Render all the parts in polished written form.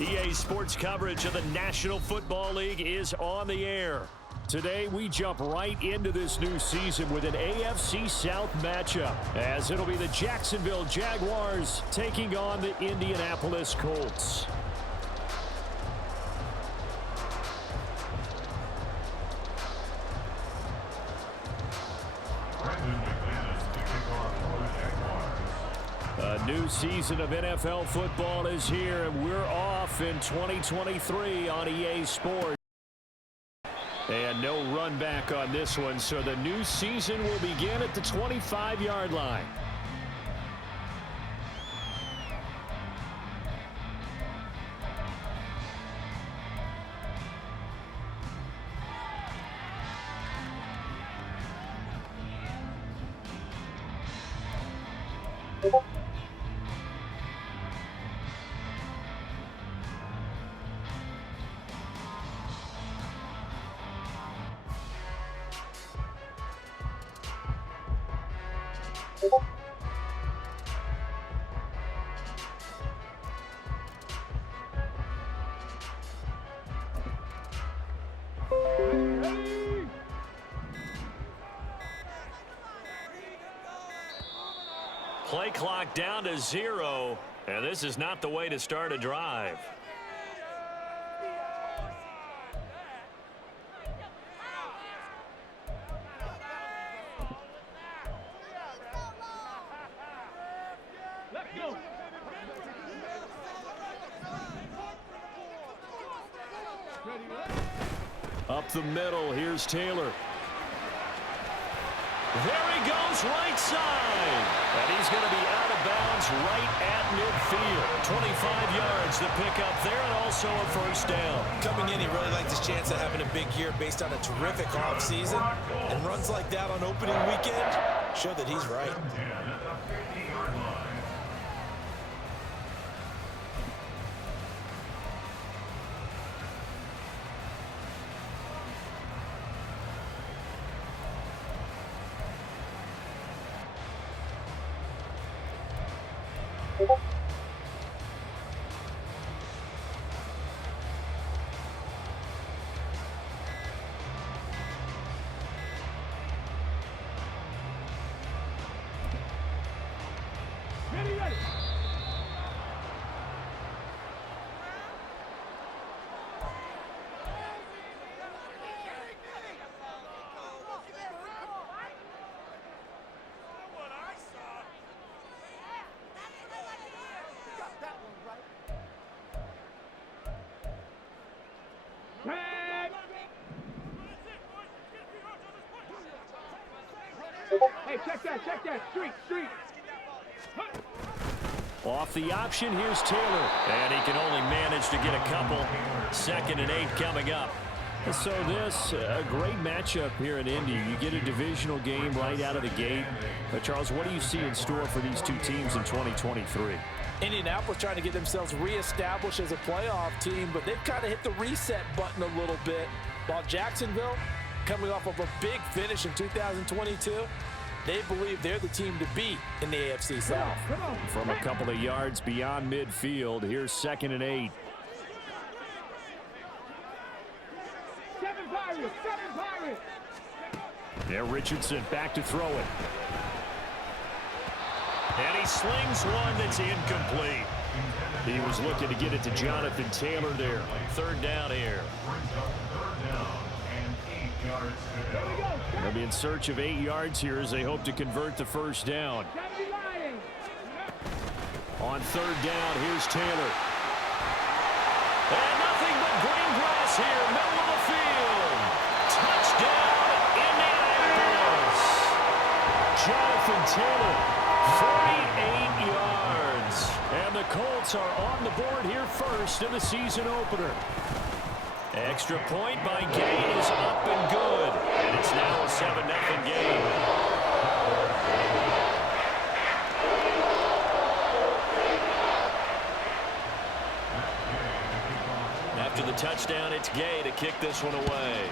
EA Sports coverage of the National Football League is on the air. Today, we jump right into this new season with an AFC South matchup, as it'll be the Jacksonville Jaguars taking on the Indianapolis Colts. A new season of NFL football is here, and we're off in 2023 on EA Sports. And no run back on this one, so the new season will begin at the 25-yard line. Play clock down to 0, and this is not the way to start a drive. Up the middle, here's Taylor. There he goes, right side. And he's going to be out of bounds right at midfield. 25 yards to pick up there, and also a first down. Coming in, he really liked his chance of having a big year based on a terrific offseason. And runs like that on opening weekend show that he's right. Hey, check that, street. Off the option, here's Taylor. And he can only manage to get a couple. 2nd and 8 coming up. So this, a great matchup here in Indy. You get a divisional game right out of the gate. But Charles, what do you see in store for these two teams in 2023? Indianapolis trying to get themselves reestablished as a playoff team, but they've kind of hit the reset button a little bit. While Jacksonville, coming off of a big finish in 2022, they believe they're the team to beat in the AFC South. From a couple of yards beyond midfield, here's 2nd and 8. Seven Pirates. There, Richardson back to throw it. And he slings one that's incomplete. He was looking to get it to Jonathan Taylor there. 3rd down here. They'll be in search of 8 yards here as they hope to convert the first down. On 3rd down, here's Taylor. And nothing but green grass here, middle of the field. Touchdown, Indianapolis. Jonathan Taylor, 48 yards. And the Colts are on the board here first in the season opener. Extra point by Gay is up and good. And it's now a 7-0 game. After the touchdown, it's Gay to kick this one away.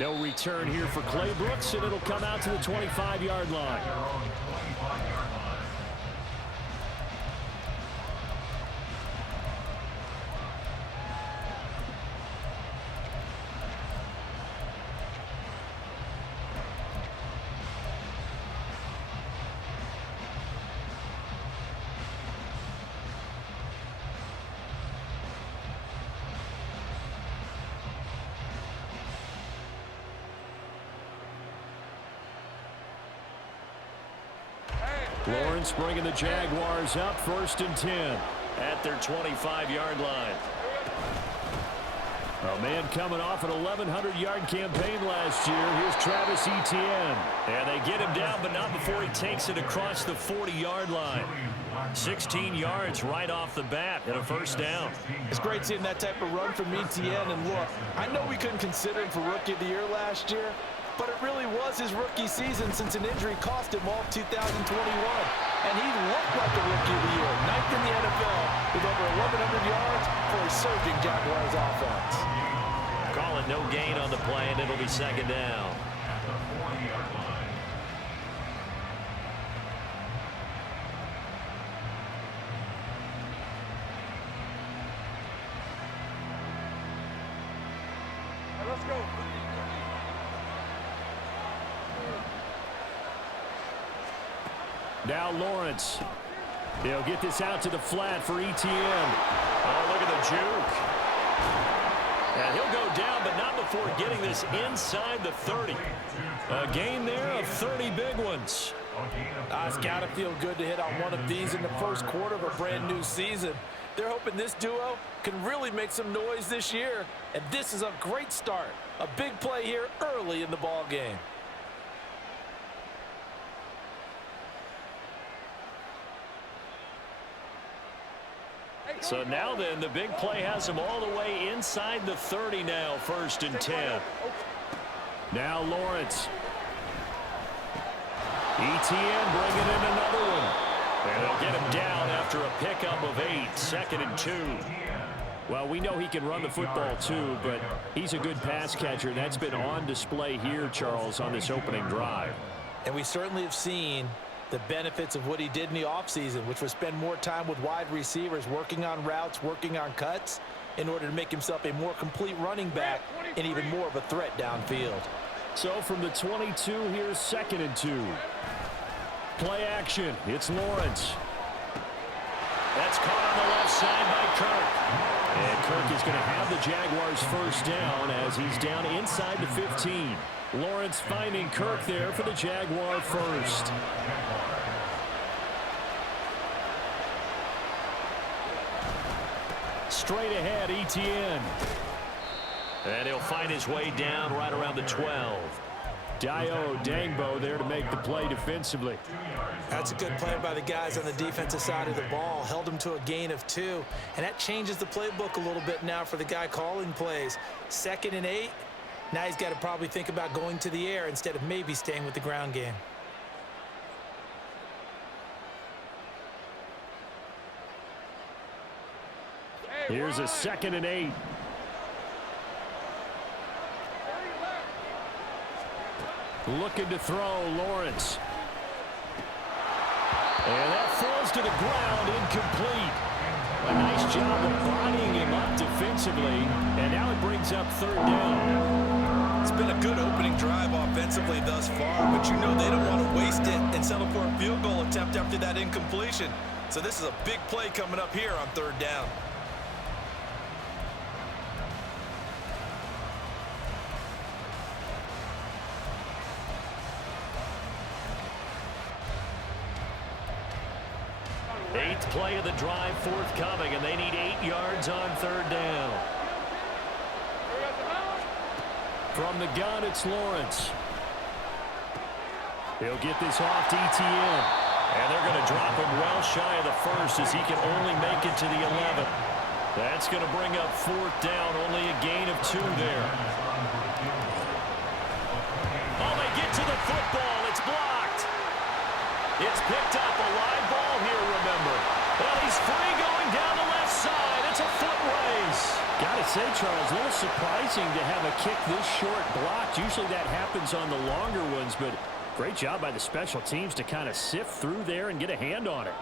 No return here for Clay Brooks, and it'll come out to the 25-yard line. Lawrence bringing the Jaguars up 1st and 10 at their 25-yard line. A man coming off an 1,100-yard campaign last year. Here's Travis Etienne. And they get him down, but not before he takes it across the 40-yard line. 16 yards right off the bat and a 1st down. It's great seeing that type of run from Etienne. And look, I know we couldn't consider him for Rookie of the Year last year, but it really was his rookie season since an injury cost him all of 2021. And he looked like a Rookie of the Year, 9th in the NFL with over 1,100 yards for a surging Jaguars offense. Call it no gain on the play, and it'll be 2nd down. Let's go. Now Lawrence. They'll get this out to the flat for Etienne. Oh, look at the juke. And he'll go down, but not before getting this inside the 30. A gain there of 30 big ones. It's got to feel good to hit on one of these in the first quarter of a brand new season. They're hoping this duo can really make some noise this year. And this is a great start. A big play here early in the ball game. So now then, the big play has him all the way inside the 30 now, 1st and 10. Now Lawrence. Etienne bringing in another one. And they'll get him down after a pickup of 8, 2nd and 2. Well, we know he can run the football too, but he's a good pass catcher. That's been on display here, Charles, on this opening drive. And we certainly have seen the benefits of what he did in the offseason, which was spend more time with wide receivers, working on routes, working on cuts, in order to make himself a more complete running back and even more of a threat downfield. So from the 22, here's 2nd and 2. Play action. It's Lawrence. That's caught on the left side by Kirk. And Kirk is going to have the Jaguars 1st down as he's down inside the 15. Lawrence finding Kirk there for the Jaguar 1st. Straight ahead, Etienne. And he'll find his way down right around the 12. Dio Dangbo there to make the play defensively. That's a good play by the guys on the defensive side of the ball. Held him to a gain of 2. And that changes the playbook a little bit now for the guy calling plays. 2nd and 8. Now he's got to probably think about going to the air instead of maybe staying with the ground game. Here's a 2nd and 8. Looking to throw, Lawrence. And that falls to the ground, incomplete. A nice job of bodying him up defensively, and now it brings up 3rd down. It's been a good opening drive offensively thus far, but you know they don't want to waste it and settle for a field goal attempt after that incompletion. So this is a big play coming up here on 3rd down. Eighth play of the drive forthcoming, and they need 8 yards on 3rd down. From the gun, it's Lawrence. He'll get this off to Etienne. And they're going to drop him well shy of the 1st as he can only make it to the 11. That's going to bring up 4th down, only a gain of 2 there. Oh, they get to the football. It's blocked. It's picked up, a live ball here, remember. Well, he's free going down the left side. It's a foot race. Got to say, Charles, a little surprising to have a kick this short blocked. Usually that happens on the longer ones, but great job by the special teams to kind of sift through there and get a hand on it.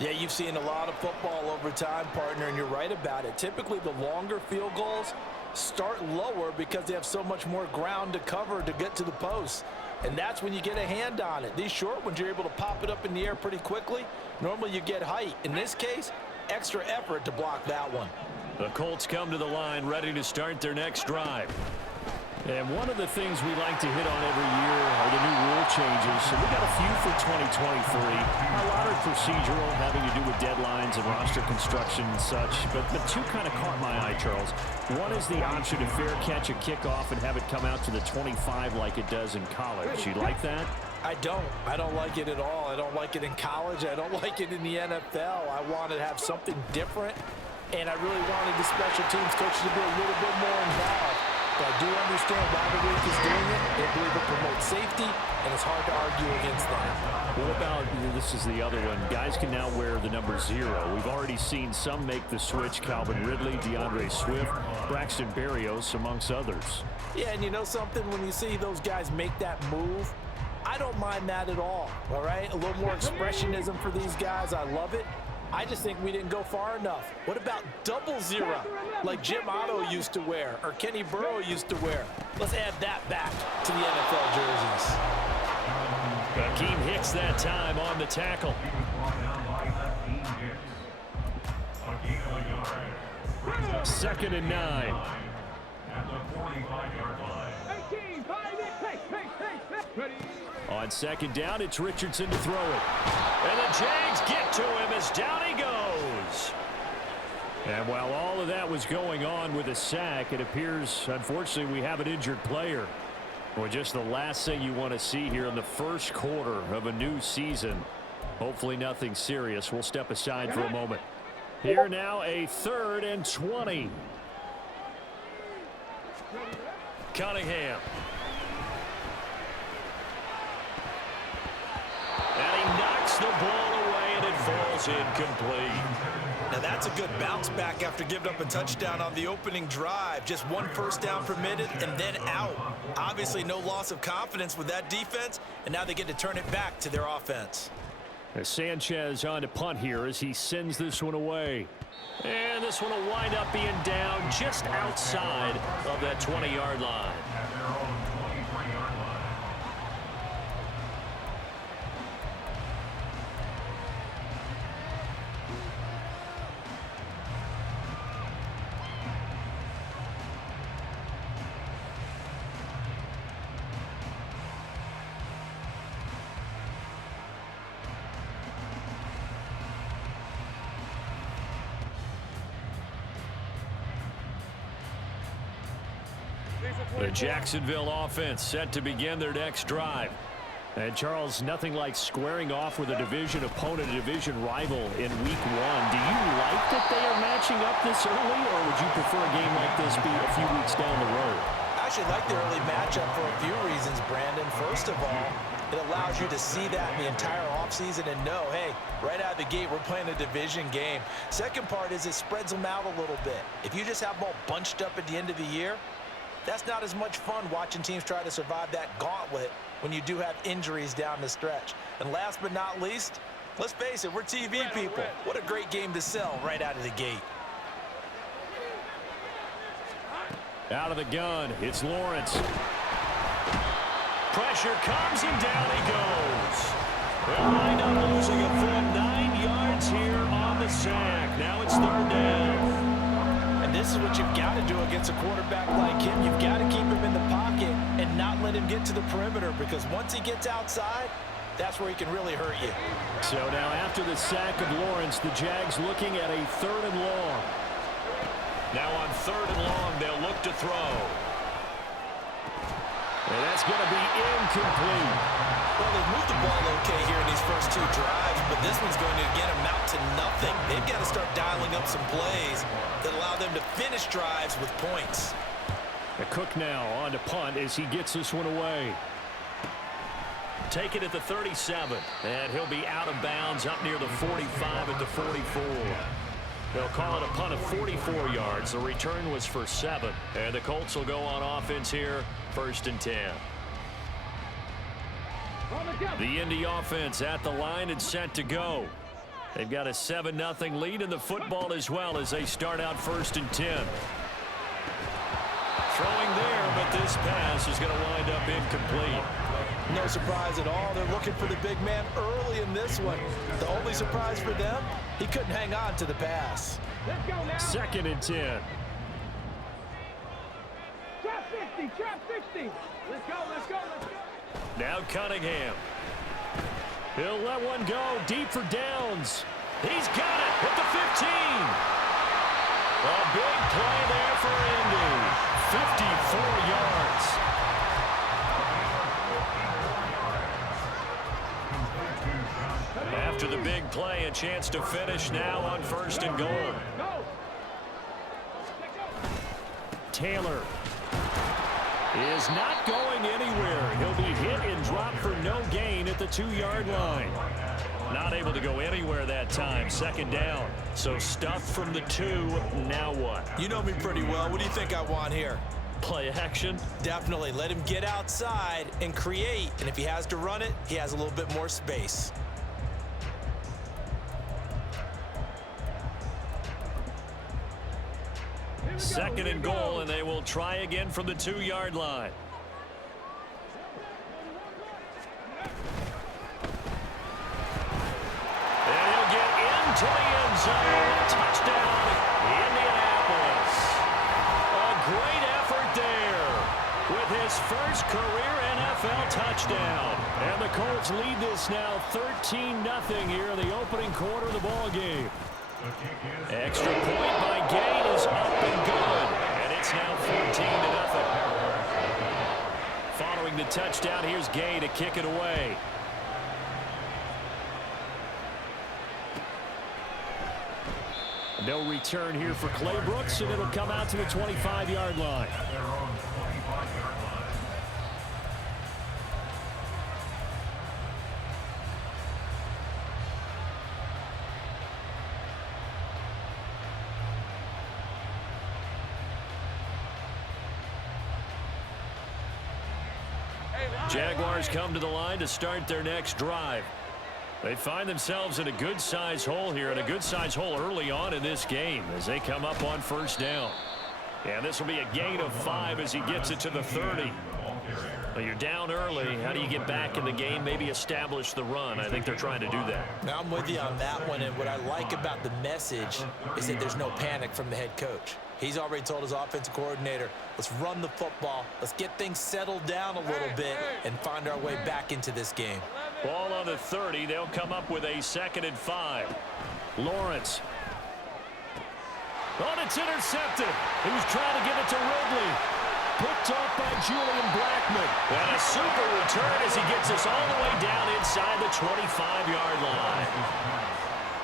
Yeah, you've seen a lot of football over time, partner, and you're right about it. Typically, the longer field goals start lower because they have so much more ground to cover to get to the post. And that's when you get a hand on it. These short ones, you're able to pop it up in the air pretty quickly. Normally, you get height. In this case, extra effort to block that one. The Colts come to the line ready to start their next drive. And one of the things we like to hit on every year are the new rule changes. So we got a few for 2023. A lot are procedural, having to do with deadlines and roster construction and such. But two kind of caught my eye, Charles. One is the option to fair catch a kickoff and have it come out to the 25 like it does in college. You like that? I don't. I don't like it at all. I don't like it in college. I don't like it in the NFL. I want to have something different, and I really wanted the special teams coaches to be a little bit more involved. But I do understand why the league is doing it. They believe it promotes safety, and it's hard to argue against that. What about, this is the other one, guys can now wear the number 0. We've already seen some make the switch, Calvin Ridley, DeAndre Swift, Braxton Berrios, amongst others. Yeah, and you know something? When you see those guys make that move, I don't mind that at all right? A little more expressionism for these guys. I love it. I just think we didn't go far enough. What about 00, like Jim Otto used to wear or Kenny Burrow used to wear? Let's add that back to the NFL jerseys. Akeem Hicks that time on the tackle. Second and 9. On second down, it's Richardson to throw it. And the Jags get to him as down he goes. And while all of that was going on with a sack, it appears, unfortunately, we have an injured player. Well, just the last thing you want to see here in the first quarter of a new season. Hopefully nothing serious. We'll step aside for a moment. Here now, a 3rd and 20. Cunningham. And he knocks the ball away, and it falls incomplete. Now that's a good bounce back after giving up a touchdown on the opening drive. Just 1 first down permitted and then out. Obviously no loss of confidence with that defense, and now they get to turn it back to their offense. As Sanchez on to punt here as he sends this one away. And this one will wind up being down just outside of that 20-yard line. The Jacksonville offense set to begin their next drive. And Charles, nothing like squaring off with a division opponent, a division rival in week 1. Do you like that they are matching up this early, or would you prefer a game like this be a few weeks down the road? I actually like the early matchup for a few reasons, Brandon. First of all, it allows you to see that in the entire offseason and know, hey, right out of the gate, we're playing a division game. Second part is it spreads them out a little bit. If you just have them all bunched up at the end of the year, that's not as much fun watching teams try to survive that gauntlet when you do have injuries down the stretch. And last but not least, let's face it, we're TV people. What a great game to sell right out of the gate. Out of the gun, it's Lawrence. Pressure comes and down he goes. They'll wind up losing a full 9 yards here on the sack. Now it's 3rd down. And this is what you've got to do against a quarterback like him. You've got to keep him in the pocket and not let him get to the perimeter, because once he gets outside, that's where he can really hurt you. So now after the sack of Lawrence, the Jags looking at a 3rd and long. Now on 3rd and long, they'll look to throw. And that's going to be incomplete. Well, they've moved the ball okay here in these first 2 drives, but this one's going to again amount to nothing. They've got to start dialing up some plays that allow them to finish drives with points. A Cook now on to punt as he gets this one away. Take it at the 37, and he'll be out of bounds up near the 45 at the 44. They'll call it a punt of 44 yards. The return was for 7, and the Colts will go on offense here, 1st and 10. The Indy offense at the line and set to go. They've got a 7-0 lead in the football as well as they start out 1st and 10. Throwing there, but this pass is going to wind up incomplete. No surprise at all. They're looking for the big man early in this one. The only surprise for them, he couldn't hang on to the pass. Let's go now. 2nd and 10. 60, trap 60. Let's go, let's go, let's go. Now Cunningham. He'll let one go deep for downs. He's got it at the 15. A big play there for Indy. 54 yards. After the big play, a chance to finish now on 1st and goal. Taylor is not going anywhere. He'll be hit and dropped for no gain at the 2-yard line. Not able to go anywhere that time. 2nd down. So stuffed from the 2. Now what? You know me pretty well. What do you think I want here? Play action? Definitely. Let him get outside and create. And if he has to run it, he has a little bit more space. Second and goal, and they will try again from the 2-yard line. And he'll get into the end zone. Touchdown, Indianapolis. A great effort there with his first career NFL touchdown. And the Colts lead this now 13-0 here in the opening quarter of the ball game. Extra point by Gay is up and good. And it's now 14-0. Following the touchdown, here's Gay to kick it away. No return here for Clay Brooks, and it'll come out to the 25-yard line. Jaguars come to the line to start their next drive. They find themselves in a good-sized hole here, and a good-sized hole early on in this game as they come up on 1st down. And this will be a gain of 5 as he gets it to the 30. Well, you're down early. How do you get back in the game, maybe establish the run? I think they're trying to do that. Now, I'm with you on that one, and what I like about the message is that there's no panic from the head coach. He's already told his offensive coordinator, let's run the football, let's get things settled down a little bit and find our way back into this game. Ball on the 30. They'll come up with a 2nd and 5. Lawrence. Oh, it's intercepted. He was trying to get it to Ridley. Picked off by Julian Blackman. And a super return as he gets us all the way down inside the 25-yard line.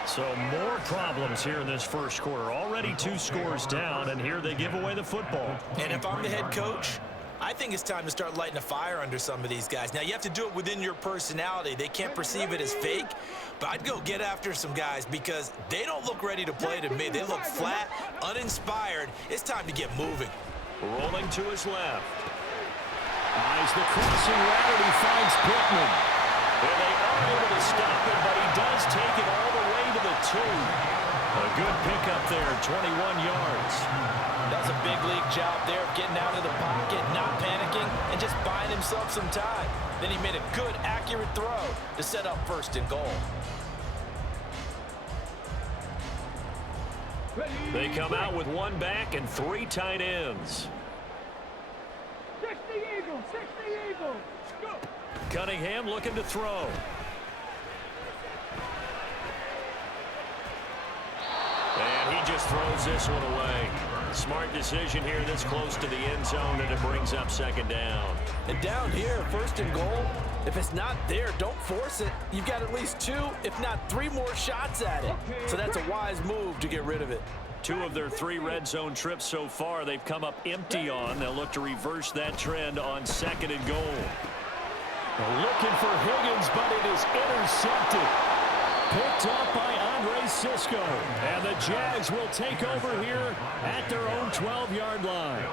So more problems here in this first quarter. Already 2 scores down, and here they give away the football. And if I'm the head coach, I think it's time to start lighting a fire under some of these guys. Now, you have to do it within your personality. They can't perceive it as fake, but I'd go get after some guys because they don't look ready to play to me. They look flat, uninspired. It's time to get moving. Rolling to his left. Eyes the crossing route, he finds Pittman. And they are able to stop him, but he does take it all the way to the 2. A good pickup there, 21 yards. That's a big league job there of getting out of the pocket, not panicking, and just buying himself some time. Then he made a good, accurate throw to set up 1st and goal. They come out with 1 back and 3 tight ends. 60 Eagles, 60 Eagles. Go. Cunningham looking to throw. And he just throws this one away. Smart decision here this close to the end zone, and it brings up 2nd down. And down here, 1st and goal, if it's not there, don't force it. You've got at least 2, if not 3 more shots at it. So that's a wise move to get rid of it. 2 of their 3 red zone trips so far, they've come up empty on. They'll look to reverse that trend on 2nd and goal. Looking for Higgins, but it is intercepted. Picked up by Andre Sisco. And the Jags will take over here at their own 12-yard line.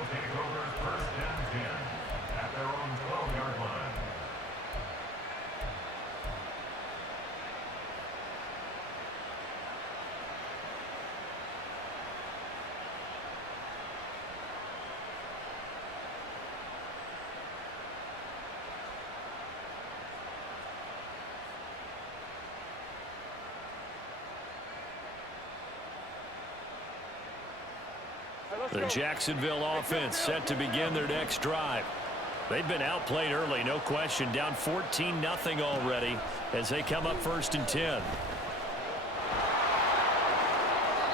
The Jacksonville offense set to begin their next drive. They've been outplayed early, no question. Down 14-0 already as they come up 1st and 10.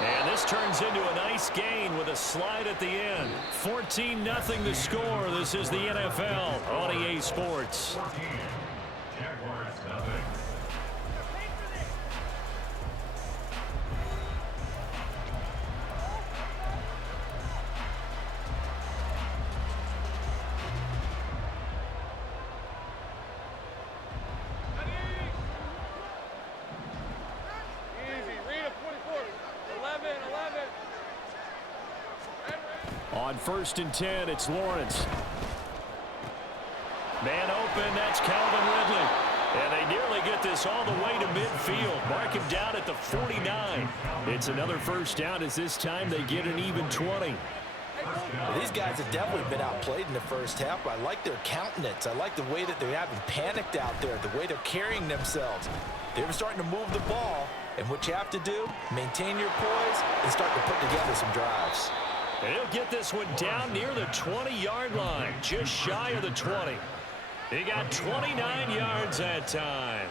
And this turns into a nice gain with a slide at the end. 14-0 the score. This is the NFL on EA Sports. On 1st and 10, it's Lawrence. Man open, that's Calvin Ridley. And they nearly get this all the way to midfield. Mark him down at the 49. It's another first down as this time they get an even 20. Well, these guys have definitely been outplayed in the first half. I like their countenance. I like the way that they haven't panicked out there, the way they're carrying themselves. They were starting to move the ball, and what you have to do, maintain your poise and start to put together some drives. And he'll get this one down near the 20-yard line, just shy of the 20. He got 29 yards that time.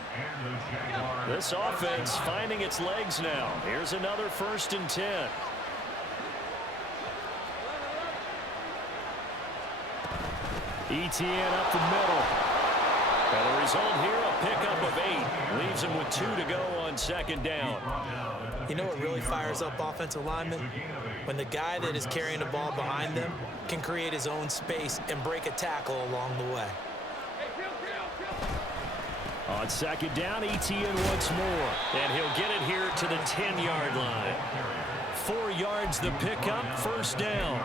This offense finding its legs now. Here's another 1st and 10. ETN up the middle. And the result here, a pickup of 8. Leaves him with 2 to go on 2nd down. You know what really fires up offensive linemen? When the guy that is carrying the ball behind them can create his own space and break a tackle along the way. On 2nd down, ETN once more. And he'll get it here to the 10-yard line. 4 yards the pickup, 1st down.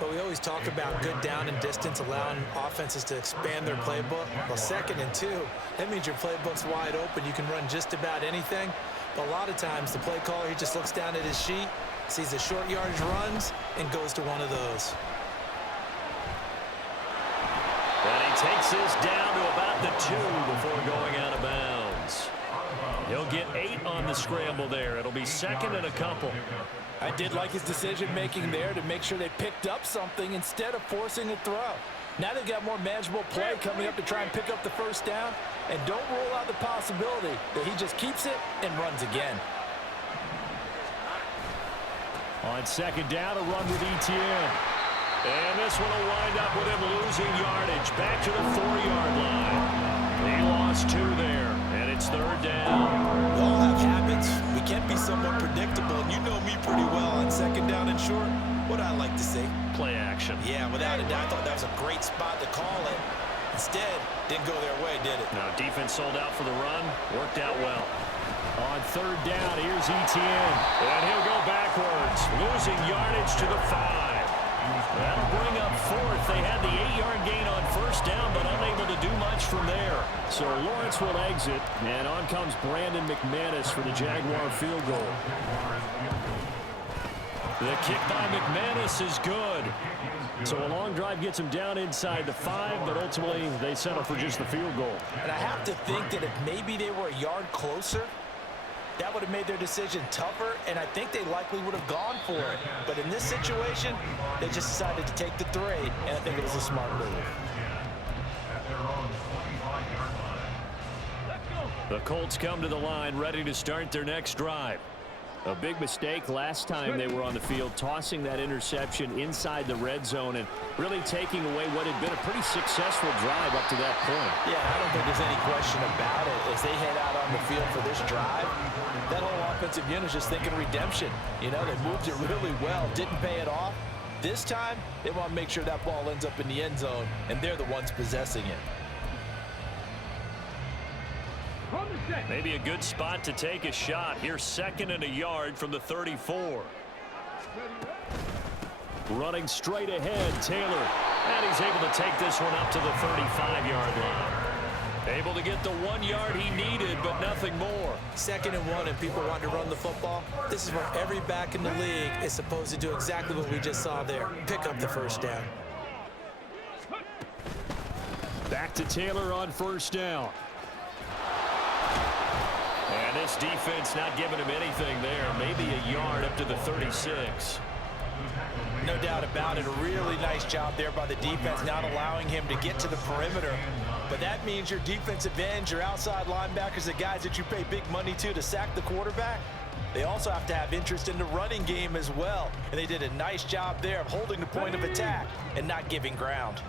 But we always talk about good down and distance, allowing offenses to expand their playbook. Well, 2nd and 2, that means your playbook's wide open. You can run just about anything. But a lot of times, the play caller, he just looks down at his sheet, sees the short yardage runs, and goes to one of those. And he takes this down to about the 2 before going out of bounds. He'll get 8 on the scramble there. It'll be 2nd and a couple. I did like his decision-making there to make sure they picked up something instead of forcing a throw. Now they've got more manageable play coming up to try and pick up the 1st down. And don't rule out the possibility that he just keeps it and runs again. On 2nd down, a run with ETN. And this one will wind up with him losing yardage. Back to the 4-yard line. He lost 2 there, and it's 3rd down. We all have habits. We can be somewhat predictable, and you know me pretty well on 2nd down and short. What I like to see. Play action. Yeah, without a doubt, I thought that was a great spot to call it. Instead, didn't go their way, did it? No, defense sold out for the run. Worked out well. On 3rd down, here's ETN. And he'll go backwards, losing yardage to the 5. That'll bring up 4th. They had the 8-yard gain on 1st down, but unable to do much from there. So Lawrence will exit, and on comes Brandon McManus for the Jaguar field goal. The kick by McManus is good. So a long drive gets him down inside the 5, but ultimately they settle for just the field goal. And I have to think that if maybe they were a yard closer, that would have made their decision tougher, and I think they likely would have gone for it. But in this situation, they just decided to take the 3, and I think it was a smart move. The Colts come to the line, ready to start their next drive. A big mistake last time they were on the field, tossing that interception inside the red zone and really taking away what had been a pretty successful drive up to that point. Yeah, I don't think there's any question about it. As they head out on the field for this drive, that whole offensive unit is just thinking redemption. You know, they moved it really well, didn't pay it off. This time, they want to make sure that ball ends up in the end zone, and they're the ones possessing it. Maybe a good spot to take a shot. Here's 2nd and a yard from the 34. Running straight ahead, Taylor. And he's able to take this one up to the 35-yard line. Able to get the 1 yard he needed, but nothing more. 2nd and 1, and people want to run the football. This is where every back in the league is supposed to do exactly what we just saw there. Pick up the 1st down. Back to Taylor on 1st down. And this defense not giving him anything there. Maybe a yard up to the 36. No doubt about it. A really nice job there by the defense, not allowing him to get to the perimeter. But that means your defensive ends, your outside linebackers, the guys that you pay big money to sack the quarterback, they also have to have interest in the running game as well. And they did a nice job there of holding the point of attack and not giving ground.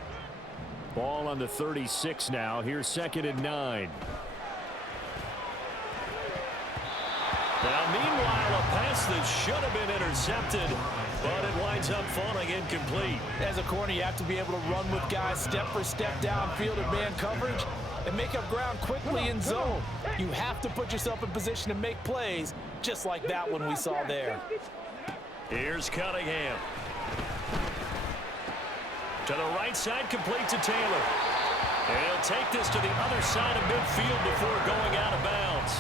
Ball on the 36 now. Here's 2nd and 9. Now, meanwhile, a pass that should have been intercepted, but it winds up falling incomplete. As a corner, you have to be able to run with guys step for step downfield in man coverage and make up ground quickly in zone. You have to put yourself in position to make plays, just like that one we saw there. Here's Cunningham. To the right side, complete to Taylor. And he'll take this to the other side of midfield before going out of bounds.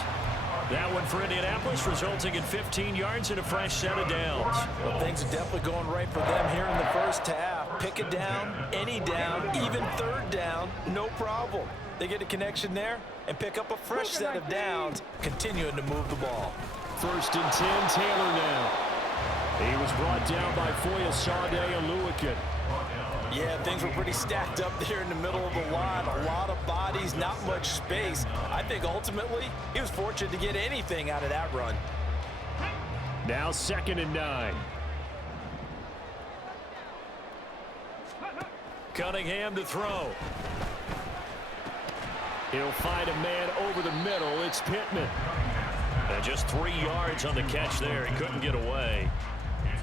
That one for Indianapolis, resulting in 15 yards and a fresh set of downs. Well, things are definitely going right for them here in the first half. Pick a down, any down, even third down, no problem. They get a connection there and pick up a fresh set of downs, continuing to move the ball. 1st and 10, Taylor now. He was brought down by Foyesade and Lewican. Yeah, things were pretty stacked up there in the middle of the line. A lot of bodies, not much space. I think ultimately he was fortunate to get anything out of that run. Now 2nd and 9. Cunningham to throw. He'll find a man over the middle. It's Pittman. And just 3 yards on the catch there. He couldn't get away.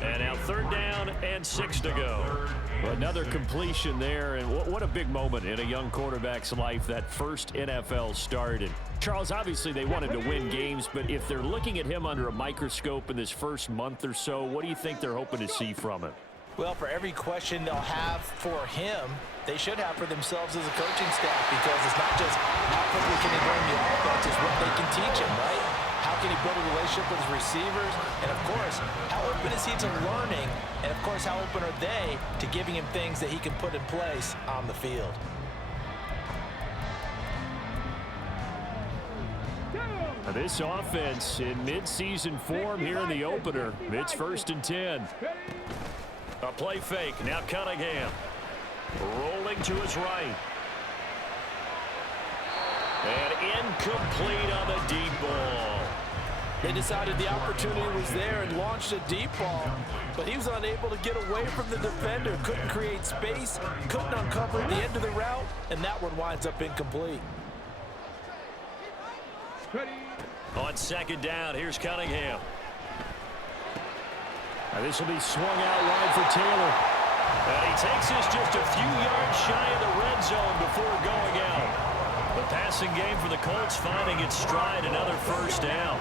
And now 3rd down and 6 to go. Another completion there, and what a big moment in a young quarterback's life, that first NFL start. And Charles, obviously they wanted to win games, but if they're looking at him under a microscope in this first month or so, what do you think they're hoping to see from him? Well, for every question they'll have for him, they should have for themselves as a coaching staff, because it's not just how quickly can he learn the offense, it's what they can teach him, right? How can he build a relationship with his receivers? And, of course, how open is he to learning? And, of course, how open are they to giving him things that he can put in place on the field? This offense in mid-season form here in the opener. It's 1st and 10. A play fake. Now Cunningham. Rolling to his right. And incomplete on the deep ball. They decided the opportunity was there and launched a deep ball, but he was unable to get away from the defender, couldn't create space, couldn't uncover the end of the route, and that one winds up incomplete. On 2nd down, here's Cunningham. Now this will be swung out wide for Taylor. And he takes this just a few yards shy of the red zone before going out. The passing game for the Colts finding its stride, another 1st down.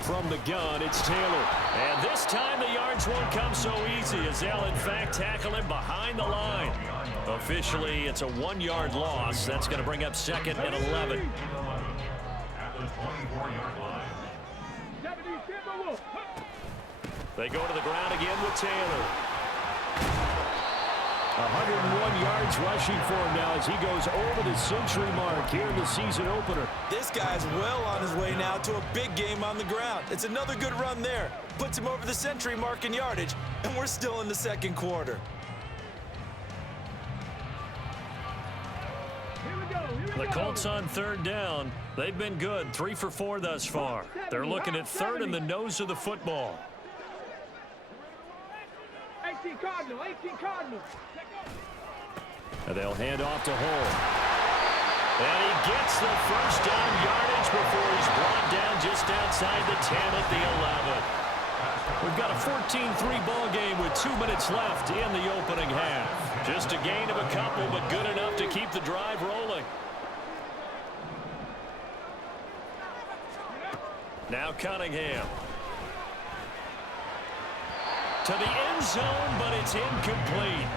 From the gun, it's Taylor. And this time the yards won't come so easy, as they'll in fact tackle him behind the line. Officially, it's a 1-yard loss. That's going to bring up 2nd and 11. They go to the ground again with Taylor. 101 yards rushing for him now as he goes over the century mark here in the season opener. This guy's well on his way now to a big game on the ground. It's another good run there. Puts him over the century mark in yardage, and we're still in the 2nd quarter. The Colts on 3rd down. They've been good, 3 for 4 thus far. They're looking at 3rd in the nose of the football. 18 Cardinal, 18 Cardinal. And they'll hand off to Hall. And he gets the 1st down yardage before he's brought down just outside the 10 at the 11. We've got a 14-3 ball game with 2 minutes left in the opening half. Just a gain of a couple, but good enough to keep the drive rolling. Now Cunningham. To the end zone, but it's incomplete.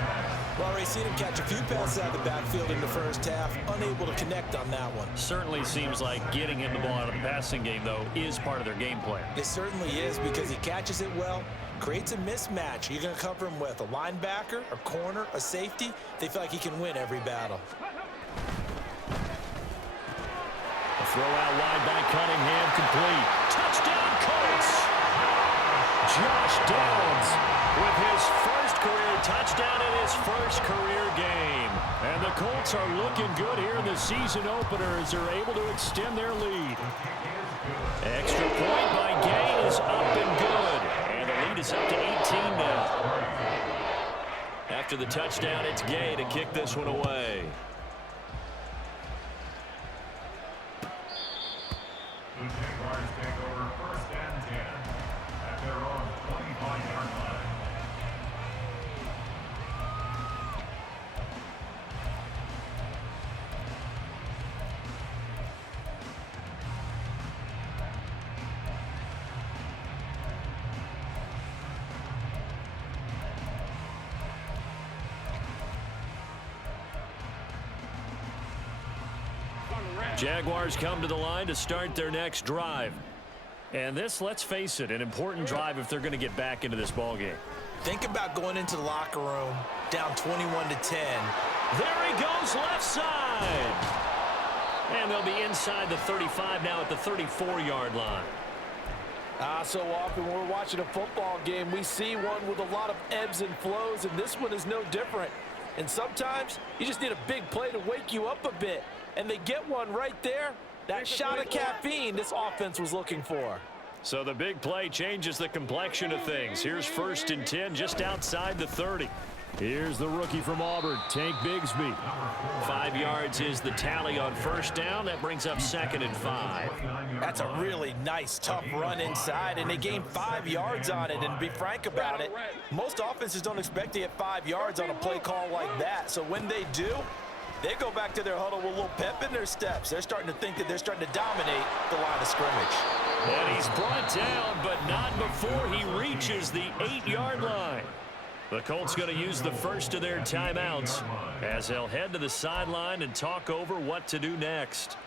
Well, already seen him catch a few passes out of the backfield in the first half, unable to connect on that one. Certainly seems like getting him the ball out of the passing game, though, is part of their game plan. It certainly is, because he catches it well, creates a mismatch. You're going to cover him with a linebacker, a corner, a safety. They feel like he can win every battle. A Throw out wide by Cunningham, complete. Touchdown, Colts! Josh Downs with his first career touchdown in his first career game. And the Colts are looking good here in the season opener as they're able to extend their lead. Extra point by Gay is up and good. And the lead is up to 18 now. After the touchdown, it's Gay to kick this one away. The Jaguars take over 1st and 10 at their own 25-yard line. Jaguars come to the line to start their next drive. And this, let's face it, an important drive if they're going to get back into this ballgame. Think about going into the locker room down 21-10. There he goes, left side. And they'll be inside the 35 now at the 34-yard line. So often when we're watching a football game, we see one with a lot of ebbs and flows, and this one is no different. And sometimes you just need a big play to wake you up a bit. And they get one right there. That shot of caffeine this offense was looking for. So the big play changes the complexion of things. Here's 1st and 10 just outside the 30. Here's the rookie from Auburn, Tank Bigsby. 5 yards is the tally on 1st down. That brings up 2nd and 5. That's a really nice, tough run inside, and they gained 5 yards on it. And to be frank about it, most offenses don't expect to get 5 yards on a play call like that. So when they do, they go back to their huddle with a little pep in their steps. They're starting to think that they're starting to dominate the line of scrimmage. And he's brought down, but not before he reaches the 8-yard line. The Colts going to use the first of their timeouts as they'll head to the sideline and talk over what to do next.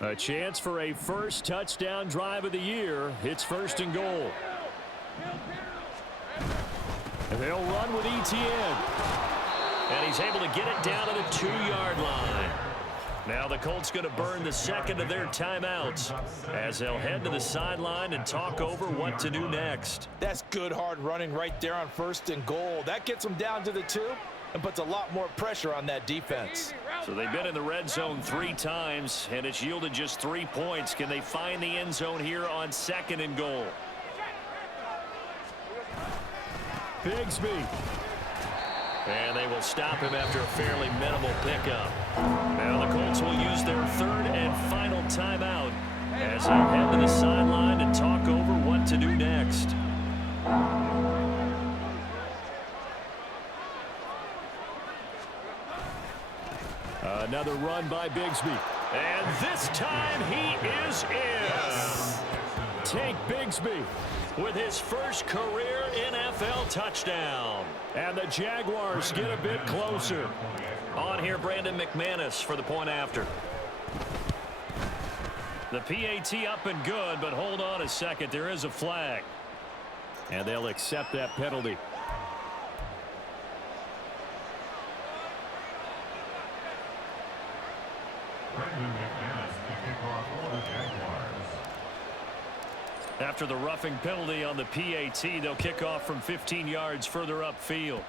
A chance for a first touchdown drive of the year. It's 1st and goal. And they'll run with Etienne. And he's able to get it down to the 2-yard line. Now the Colts going to burn the second of their timeouts as they'll head to the sideline and talk over what to do next. That's good hard running right there on 1st and goal. That gets them down to the 2 and puts a lot more pressure on that defense. So they've been in the red zone 3 times, and it's yielded just 3 points. Can they find the end zone here on 2nd and goal? Bigsby. And they will stop him after a fairly minimal pickup. Now the Colts will use their 3rd and final timeout as they head to the sideline and talk over what to do next. Another run by Bigsby. And this time he is in. Tank Bigsby with his first career NFL touchdown. And the Jaguars get a bit closer. On here, Brandon McManus for the point after. The PAT up and good, but hold on a second. There is a flag. And they'll accept that penalty. After the roughing penalty on the PAT, they'll kick off from 15 yards further upfield.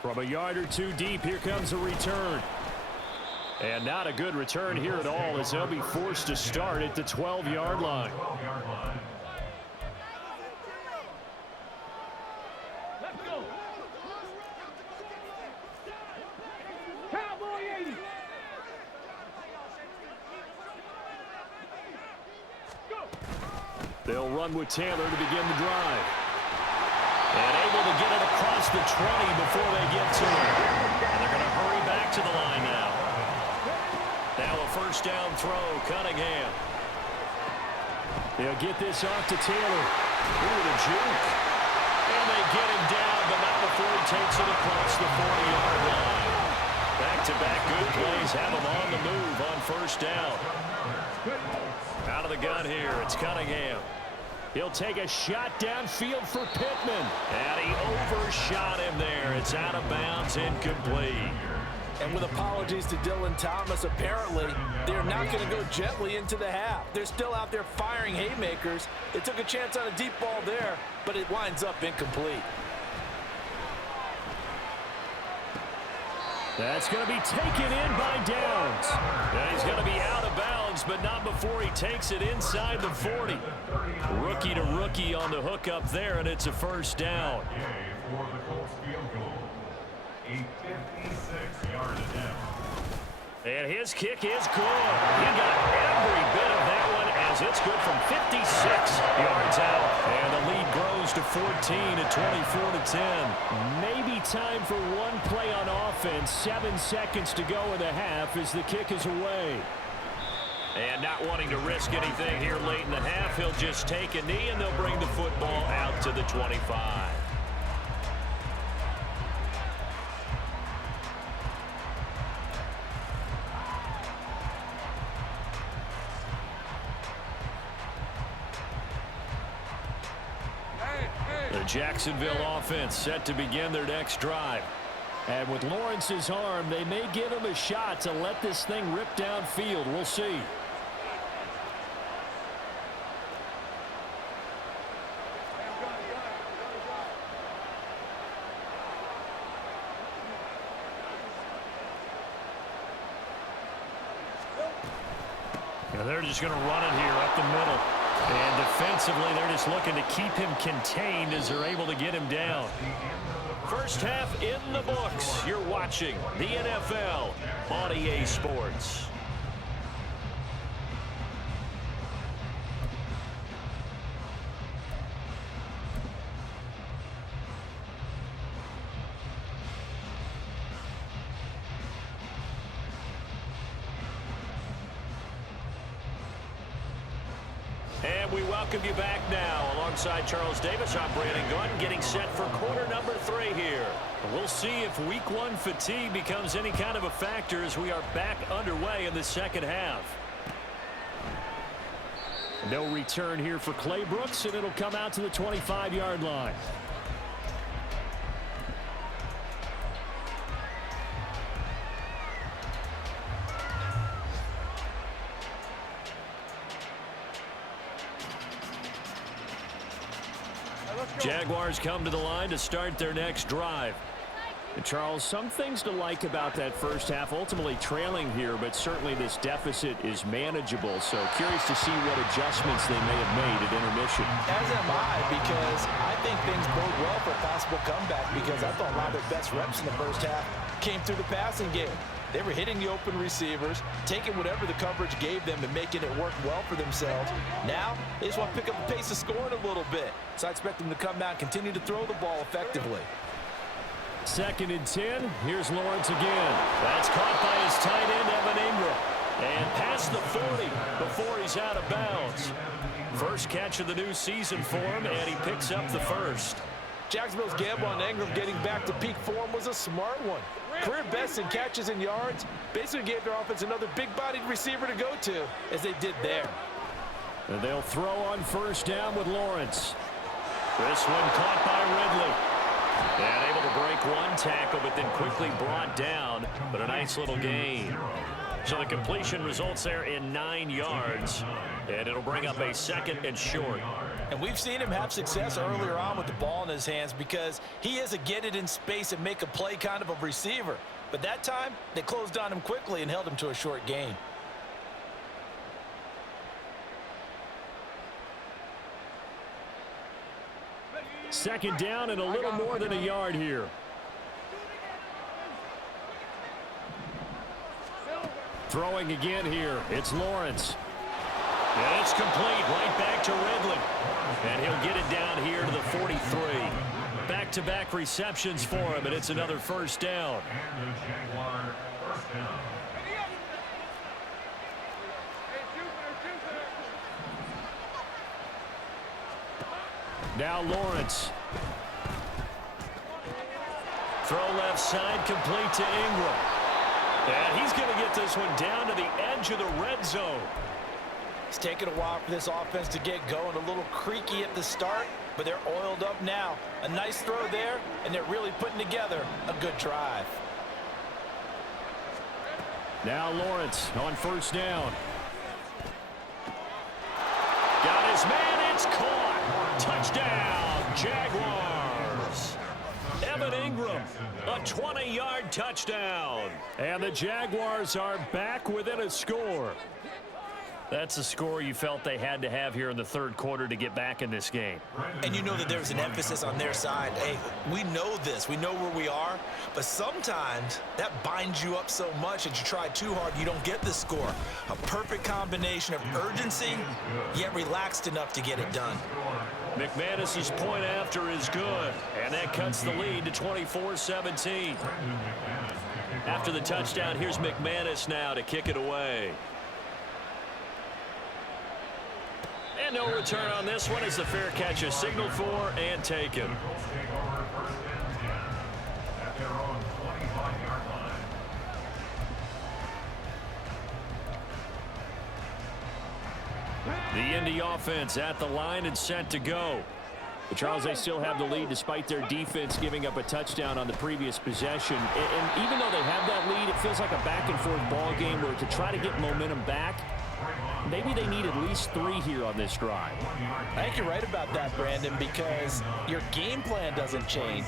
From a yard or 2 deep, here comes a return. And not a good return here at all as they'll be forced to start at the 12-yard line. They'll run with Taylor to begin the drive. And able to get it across the 20 before they get to it. And they're going to hurry back to the line now. Now a 1st down throw, Cunningham. They'll get this off to Taylor. Ooh, the juke. they get him down, but not before he takes it across the 40-yard line. Back-to-back good plays have him on the move on first down. Out of the gun here, it's Cunningham. He'll take a shot downfield for Pittman. And he overshot him there. It's out of bounds, incomplete. And with apologies to Dylan Thomas, apparently they're not going to go gently into the half. They're still out there firing haymakers. They took a chance on a deep ball there, but it winds up incomplete. That's going to be taken in by Downs. And he's going to be out of bounds, but not before he takes it inside the 40. Rookie to rookie on the hook up there, and it's a first down. For the Colts field goal. A 56-yard attempt. And his kick is good. He got every bit of that one as it's good from 56 yards out. And the lead grows to 14 at 24-10. Maybe time for one play on offense. 7 seconds to go in the half as the kick is away. And not wanting to risk anything here late in the half, he'll just take a knee and they'll bring the football out to the 25. The Jacksonville offense set to begin their next drive. And with Lawrence's arm, they may give him a shot to let this thing rip downfield. We'll see. And they're just going to run it here up the middle. And defensively, they're just looking to keep him contained as they're able to get him down. First half in the books. You're watching the NFL on EA Sports. And we welcome you back now. Alongside Charles Davis, I'm Brandon Gunn, getting set for quarter number 3 here. We'll see if week 1 fatigue becomes any kind of a factor as we are back underway in the second half. No return here for Clay Brooks, and it'll come out to the 25-yard line. Jaguars come to the line to start their next drive. And Charles, some things to like about that first half, ultimately trailing here, but certainly this deficit is manageable. So curious to see what adjustments they may have made at intermission. As am I, because I think things bode well for a possible comeback, because I thought a lot of their best reps in the first half came through the passing game. They were hitting the open receivers, taking whatever the coverage gave them and making it work well for themselves. Now, they just want to pick up the pace of scoring a little bit. So I expect them to come out and continue to throw the ball effectively. 2nd and 10. Here's Lawrence again. That's caught by his tight end, Evan Ingram. And past the 40 before he's out of bounds. First catch of the new season for him, and he picks up the first. Jacksonville's gamble on Ingram getting back to peak form was a smart one. Career best in catches and yards, basically gave their offense another big-bodied receiver to go to, as they did there. And they'll throw on first down with Lawrence. This one caught by Ridley. And able to break one tackle, but then quickly brought down. But a nice little gain. So the completion results there in 9 yards. And it'll bring up a 2nd and short. And we've seen him have success earlier on with the ball in his hands because he is a get it in space and make a play kind of a receiver. But that time, they closed on him quickly and held him to a short gain. Second down and a little more than a yard here. Throwing again here. It's Lawrence. And it's complete right back to Ridley. And he'll get it down here to the 43. Back-to-back receptions for him, and it's another first down. And the Jaguar first down. Now Lawrence. Throw left side, complete to Ingram. And he's going to get this one down to the edge of the red zone. It's taken a while for this offense to get going. A little creaky at the start, but they're oiled up now. A nice throw there, and they're really putting together a good drive. Now Lawrence on first down. Got his man, it's caught. Touchdown, Jaguars. Evan Ingram, a 20-yard touchdown. And the Jaguars are back within a score. That's a score you felt they had to have here in the third quarter to get back in this game. And you know that there's an emphasis on their side. Hey, we know this. We know where we are. But sometimes that binds you up so much that you try too hard, you don't get the score. A perfect combination of urgency, yet relaxed enough to get it done. McManus's point after is good. And that cuts the lead to 24-17. After the touchdown, here's McManus now to kick it away. And no return on this one as the fair catch is signaled for and taken. The Indy offense at the line and set to go. But Charles, they still have the lead despite their defense giving up a touchdown on the previous possession. And even though they have that lead, it feels like a back-and-forth ball game where to try to get momentum back, maybe they need at least 3 here on this drive. I think you're right about that, Brandon, because your game plan doesn't change.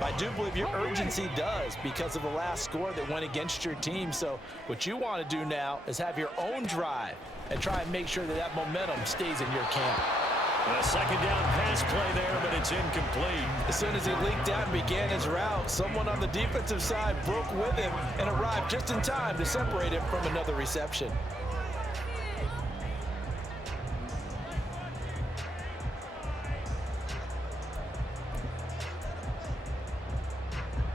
I do believe your urgency does because of the last score that went against your team. So what you want to do now is have your own drive and try and make sure that that momentum stays in your camp. A second down pass play there, but it's incomplete. As soon as he leaked out and began his route, someone on the defensive side broke with him and arrived just in time to separate him from another reception.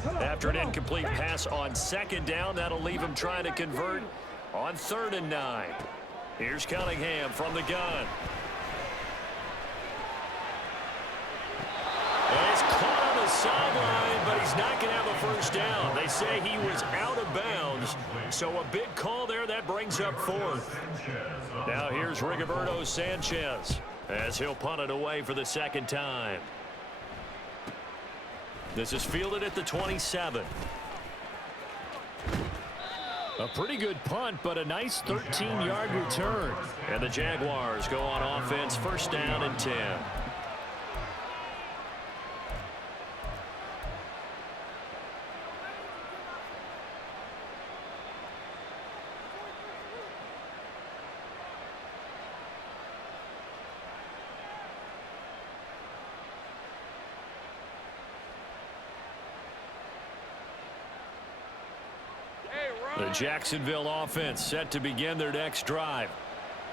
After an incomplete pass on second down, that'll leave him trying to convert on 3rd and 9. Here's Cunningham from the gun. And he's caught on the sideline, but he's not going to have a first down. They say he was out of bounds, so a big call there. That brings up 4th. Now here's Rigoberto Sanchez as he'll punt it away for the second time. This is fielded at the 27. A pretty good punt, but a nice 13-yard return. And the Jaguars go on offense, 1st down and 10. The Jacksonville offense set to begin their next drive.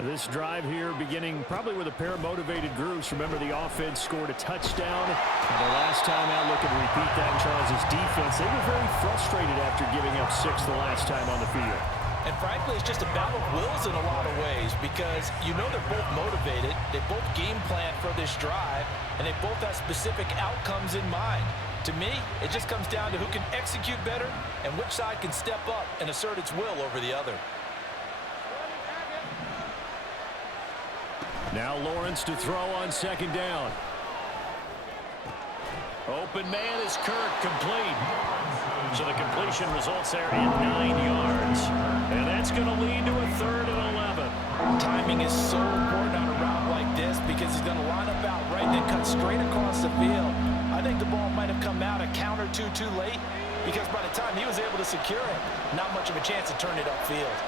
This drive here beginning probably with a pair of motivated groups. Remember, the offense scored a touchdown. And the last time out, looking to repeat that in Charles's defense. They were very frustrated after giving up 6 the last time on the field. And frankly, it's just a battle of wills in a lot of ways because you know they're both motivated. They both game plan for this drive, and they both have specific outcomes in mind. To me, it just comes down to who can execute better and which side can step up and assert its will over the other. Now Lawrence to throw on second down. Open man is Kirk, complete. So the completion results there in 9 yards. And that's going to lead to a 3rd and 11. Timing is so important on a route like this because he's going to line up out right and then cut straight across the field. I think the ball might have come out a count or two too late because by the time he was able to secure it, not much of a chance to turn it upfield.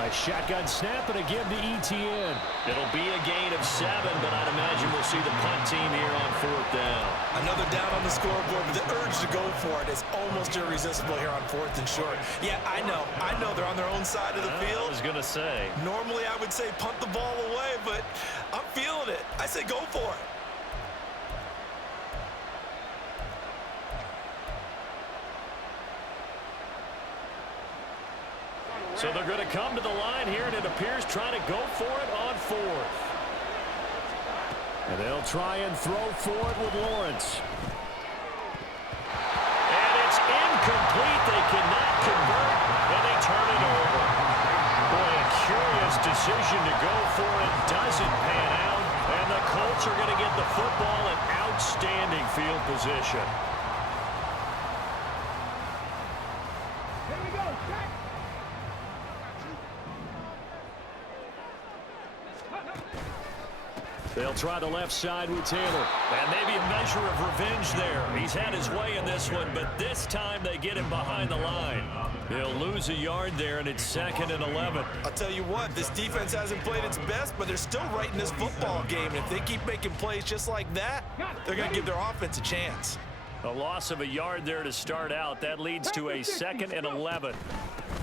A shotgun snap and a give to ETN. It'll be a gain of 7, but I'd imagine we'll see the punt team here on 4th down. Another down on the scoreboard, but the urge to go for it is almost irresistible here on 4th and short. Yeah, I know they're on their own side of the field. I was going to say. Normally I would say punt the ball away, but I'm feeling it. I say go for it. So they're going to come to the line here, and it appears trying to go for it on 4th. And they'll try and throw for it with Lawrence. incomplete. They cannot convert, and they turn it over. Boy, a curious decision to go for it. Doesn't pan out, and the Colts are going to get the football in outstanding field position. Here we go. Check. They'll try the left side with Taylor. And maybe a measure of revenge there. He's had his way in this one, but this time they get him behind the line. He'll lose a yard there, and it's 2nd and 11. I'll tell you what, this defense hasn't played its best, but they're still right in this football game. And if they keep making plays just like that, they're going to give their offense a chance. A loss of a yard there to start out. That leads to a 2nd and 11.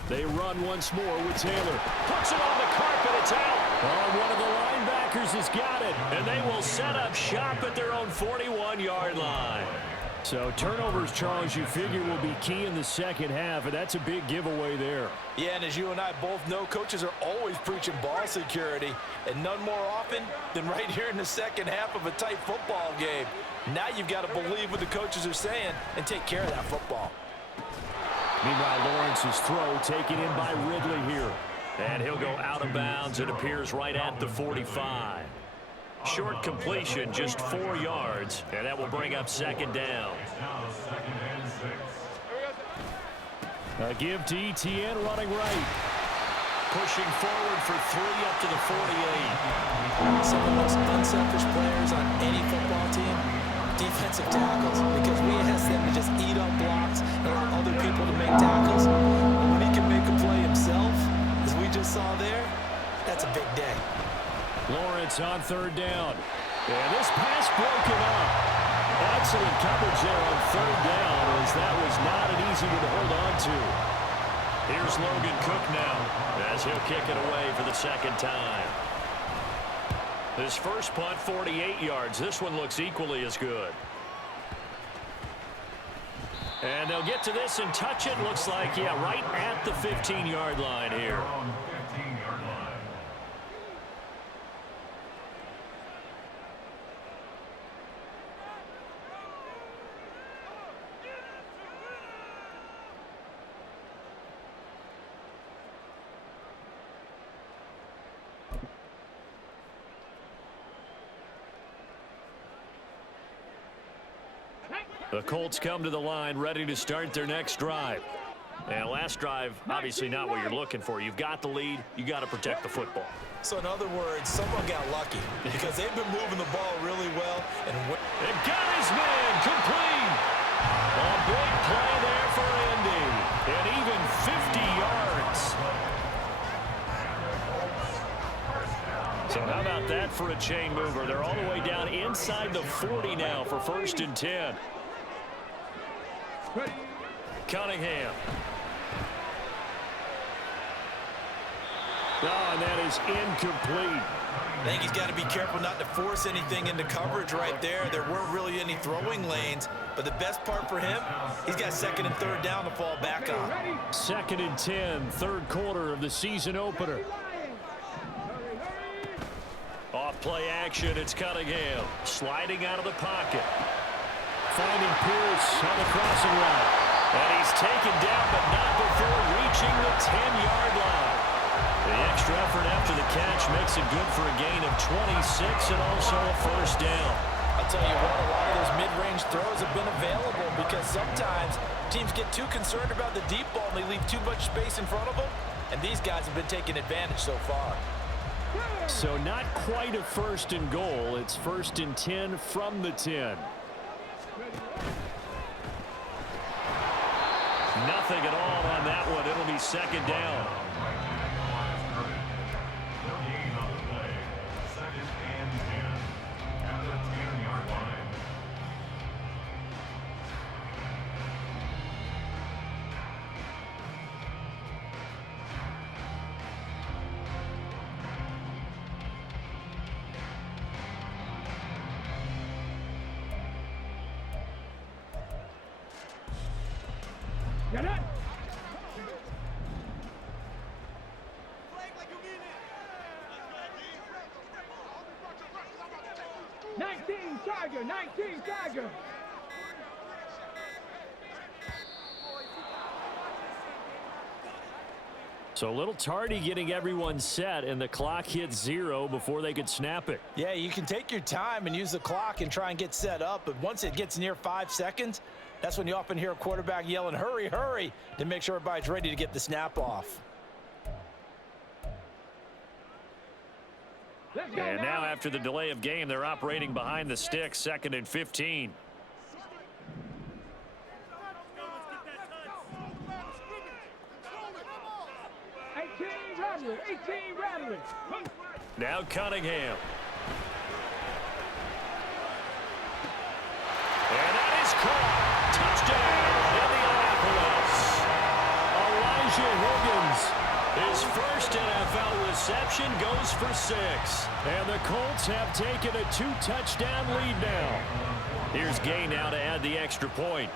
They run once more with Taylor. Puts it on the carpet. It's out. Oh, one of the linebackers has got it. And they will set up shop at their own 41-yard line. So turnovers, Charles, you figure will be key in the second half, and that's a big giveaway there. Yeah, and as you and I both know, coaches are always preaching ball security, and none more often than right here in the second half of a tight football game. Now you've got to believe what the coaches are saying and take care of that football. Meanwhile, Lawrence's throw taken in by Ridley here. And he'll go out of bounds. It appears right at the 45. Short completion, just 4 yards, and that will bring up 2nd down. A give to ETN running right. Pushing forward for 3 up to the 48. Some of the most unselfish players on any football team, defensive tackles, because we ask them to just eat up blocks and allow other people to make tackles. When he can make a play himself, as we just saw there, that's a big day. Lawrence on 3rd down. And this pass broken up. Excellent coverage there on 3rd down, as that was not an easy one to hold on to. Here's Logan Cook now, as he'll kick it away for the 2nd time. His first punt, 48 yards. This one looks equally as good. And they'll get to this and touch it. Looks like, yeah, right at the 15-yard line here. The Colts come to the line ready to start their next drive. And last drive, obviously not what you're looking for. You've got the lead. You got to protect the football. So in other words, someone got lucky because they've been moving the ball really well. And got his man complete. A big play there for Indy. And even 50 yards. So how about that for a chain mover? They're all the way down inside the 40 now for 1st and 10. Cunningham. Oh, and that is incomplete. I think he's got to be careful not to force anything into coverage right there. There weren't really any throwing lanes, but the best part for him, he's got 2nd and 3rd down to fall back on. 2nd and 10, 3rd quarter of the season opener. Off play action, it's Cunningham sliding out of the pocket. Finding Pierce on the crossing route. And he's taken down, but not before reaching the 10-yard line. The extra effort after the catch makes it good for a gain of 26 and also a 1st down. I'll tell you what, a lot of those mid-range throws have been available because sometimes teams get too concerned about the deep ball and they leave too much space in front of them. And these guys have been taking advantage so far. So not quite a 1st and goal. It's 1st and 10 from the 10. Nothing at all on that one. It'll be 2nd down. Get it. 19 Tiger, 19 Tiger. So a little tardy getting everyone set, and the clock hit 0 before they could snap it. Yeah, you can take your time and use the clock and try and get set up, but once it gets near 5 seconds, that's when you often hear a quarterback yelling, hurry, hurry, to make sure everybody's ready to get the snap off. And now after the delay of game, they're operating behind the sticks, 2nd and 15. Now Cunningham. And that is caught. Touchdown, Indianapolis. Elijah Higgins. His first NFL reception goes for 6. And the Colts have taken a 2-touchdown lead now. Here's Gay now to add the extra point.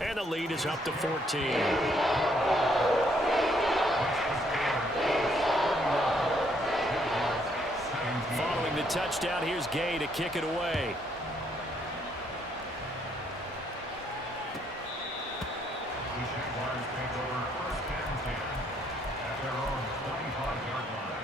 And the lead is up to 14. Following the touchdown, here's Gay to kick it away. Jaguars take over 1st and 10 at their own 25-yard line.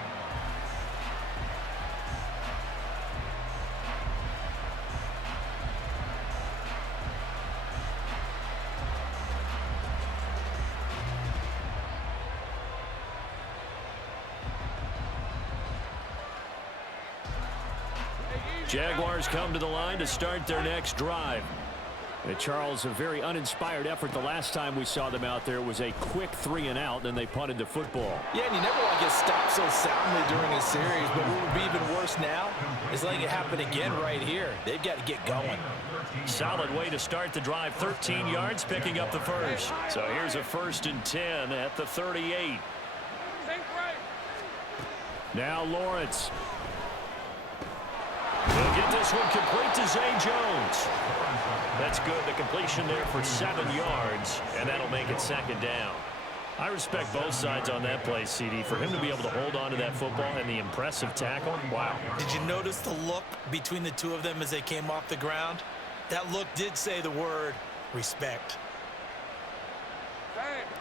Jaguars come to the line to start their next drive. And Charles, a very uninspired effort the last time we saw them out there. Was a quick 3-and-out, and they punted the football. Yeah, and you never want to get stopped so soundly during a series, but what would be even worse now is letting it happen again right here. They've got to get going. Solid way to start the drive. 13 yards, picking up the first. So here's a 1st and 10 at the 38. Now Lawrence. He'll get this one complete to Zay Jones. That's good. The completion there for 7 yards, and that'll make it 2nd down. I respect both sides on that play, CD. For him to be able to hold on to that football and the impressive tackle, wow. Did you notice the look between the two of them as they came off the ground? That look did say the word respect.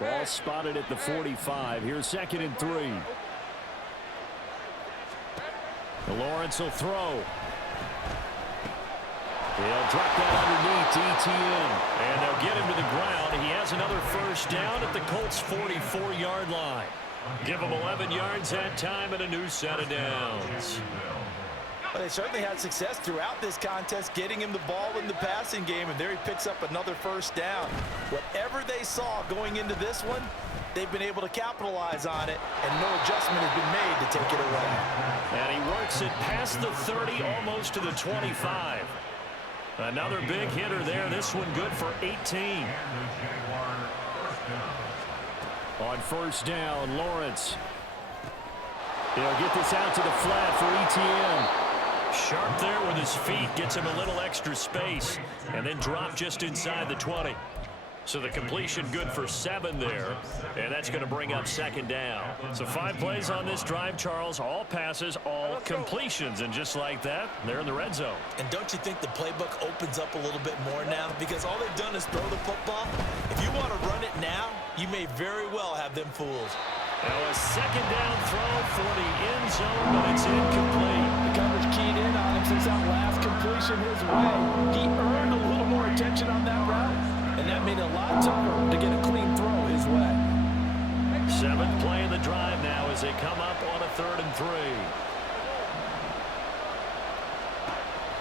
Ball spotted at the 45. Here's 2nd and 3. Lawrence will throw. He'll drop that underneath to Etienne. And they'll get him to the ground. He has another 1st down at the Colts' 44-yard line. Give him 11 yards that time and a new set of downs. Well, they certainly had success throughout this contest, getting him the ball in the passing game, and there he picks up another 1st down. Whatever they saw going into this one, they've been able to capitalize on it, and no adjustment has been made to take it away. And he works it past the 30, almost to the 25. Another big hitter there. This one good for 18. On 1st down, Lawrence. He'll get this out to the flat for Etienne. Sharp there with his feet. Gets him a little extra space. And then drop just inside the 20. So the completion good for 7 there. And that's going to bring up 2nd down. So 5 plays on this drive, Charles. All passes, all completions. And just like that, they're in the red zone. And don't you think the playbook opens up a little bit more now? Because all they've done is throw the football. If you want to run it now, you may very well have them fooled. Now a 2nd down throw for the end zone, but it's incomplete. The coverage keyed in on him since that last completion his way. He earned a little more attention on that route, and that made it a lot tougher to get a clean throw his way. 7th play in the drive now as they come up on a 3rd and 3.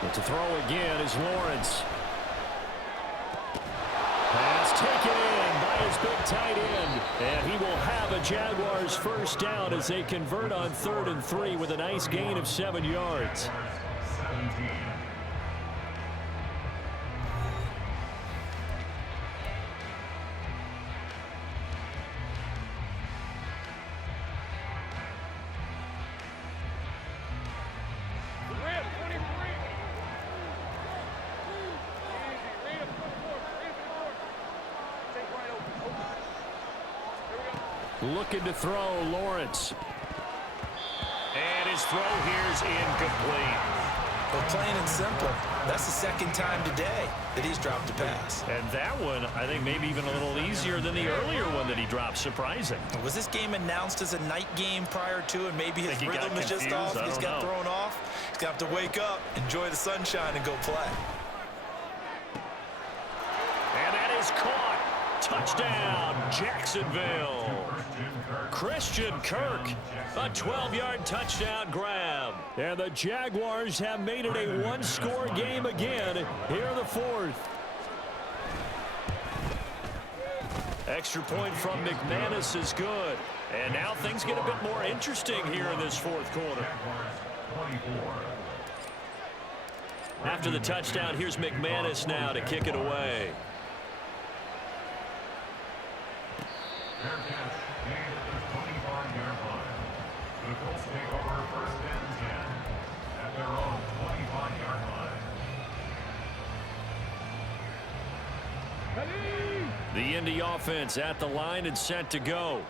But to throw again is Lawrence. Pass taken in by his big tight end. And he will have a Jaguars 1st down as they convert on 3rd and 3 with a nice gain of 7 yards. 17. Looking to throw, Lawrence. And his throw here is incomplete. But plain and simple, that's the second time today that he's dropped a pass. And that one, I think maybe even a little easier than the earlier one that he dropped. Surprising. Was this game announced as a night game prior to, and maybe his rhythm is just off? He's got thrown off. He's going to have to wake up, enjoy the sunshine, and go play. And that is caught. Touchdown, Jacksonville. Christian Kirk, a 12-yard touchdown grab. And the Jaguars have made it a one-score game again here in the fourth. Extra point from McManus is good. And now things get a bit more interesting here in this fourth quarter. After the touchdown, here's McManus now to kick it away. Fair catch made at the 25-yard line. The Colts take over first and 10 at their own 25-yard line. The Indy offense at the line and set to go.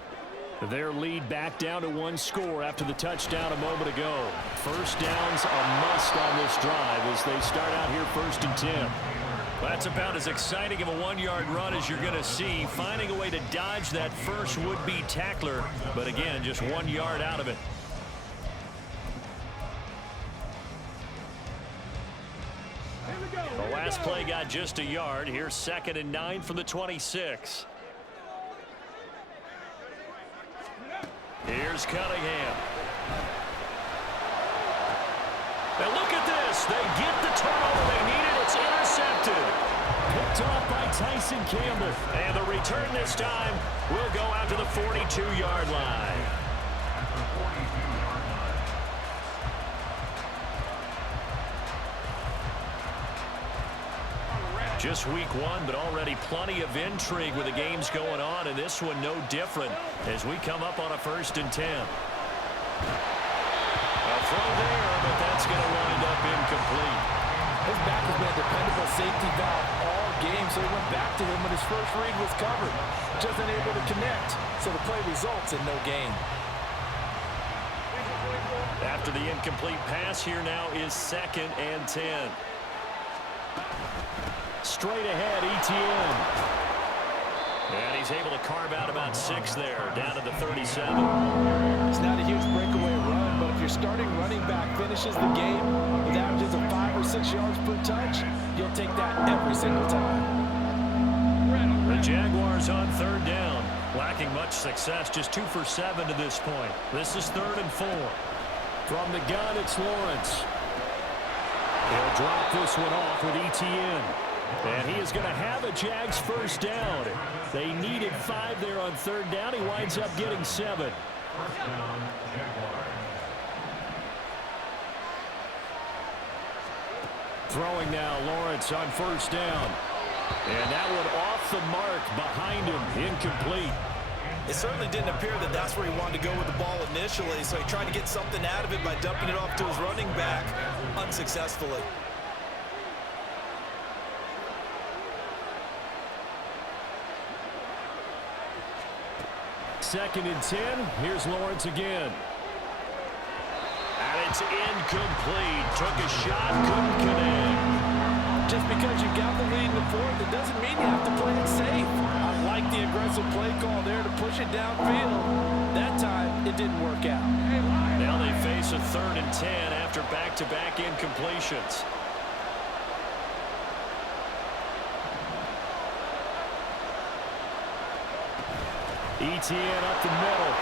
Their lead back down to one score after the touchdown a moment ago. First down's a must on this drive as they start out here first and 10. That's about as exciting of a one-yard run as you're going to see, finding a way to dodge that first would-be tackler, but again, just 1 yard out of it. The last play got just a yard. Here's 2nd and 9 from the 26. Here's Cunningham. Now look at this. They get the turnover they needed. It's intercepted. Picked off by Tyson Campbell. And the return this time will go out to the 42-yard line. Just week one, but already plenty of intrigue with the games going on, and this one no different as we come up on a 1st and 10. A throw there, but that's going to wind up incomplete. His back has been a dependable safety valve all game, so he went back to him when his first read was covered. Just unable to connect, so the play results in no gain. After the incomplete pass, here now is 2nd and 10. Straight ahead, ETN. And he's able to carve out about 6 there, down to the 37. It's not a huge breakaway run, but if your starting running back finishes the game with averages of 5 or 6 yards per touch, you'll take that every single time. The Jaguars on 3rd down, lacking much success, just 2 for 7 to this point. This is 3rd and 4. From the gun, it's Lawrence. He'll drop this one off with ETN. And he is going to have a Jags first down. They needed 5 there on 3rd down. He winds up getting 7. Throwing now, Lawrence on 1st down. And that one off the mark behind him, incomplete. It certainly didn't appear that that's where he wanted to go with the ball initially, so he tried to get something out of it by dumping it off to his running back unsuccessfully. 2nd and 10. Here's Lawrence again. And it's incomplete. Took a shot, couldn't connect. Just because you got the lead in the fourth, it doesn't mean you have to play it safe. I like the aggressive play call there to push it downfield. That time, it didn't work out. Now they face a 3rd and 10 after back-to-back incompletions. ETN up the middle.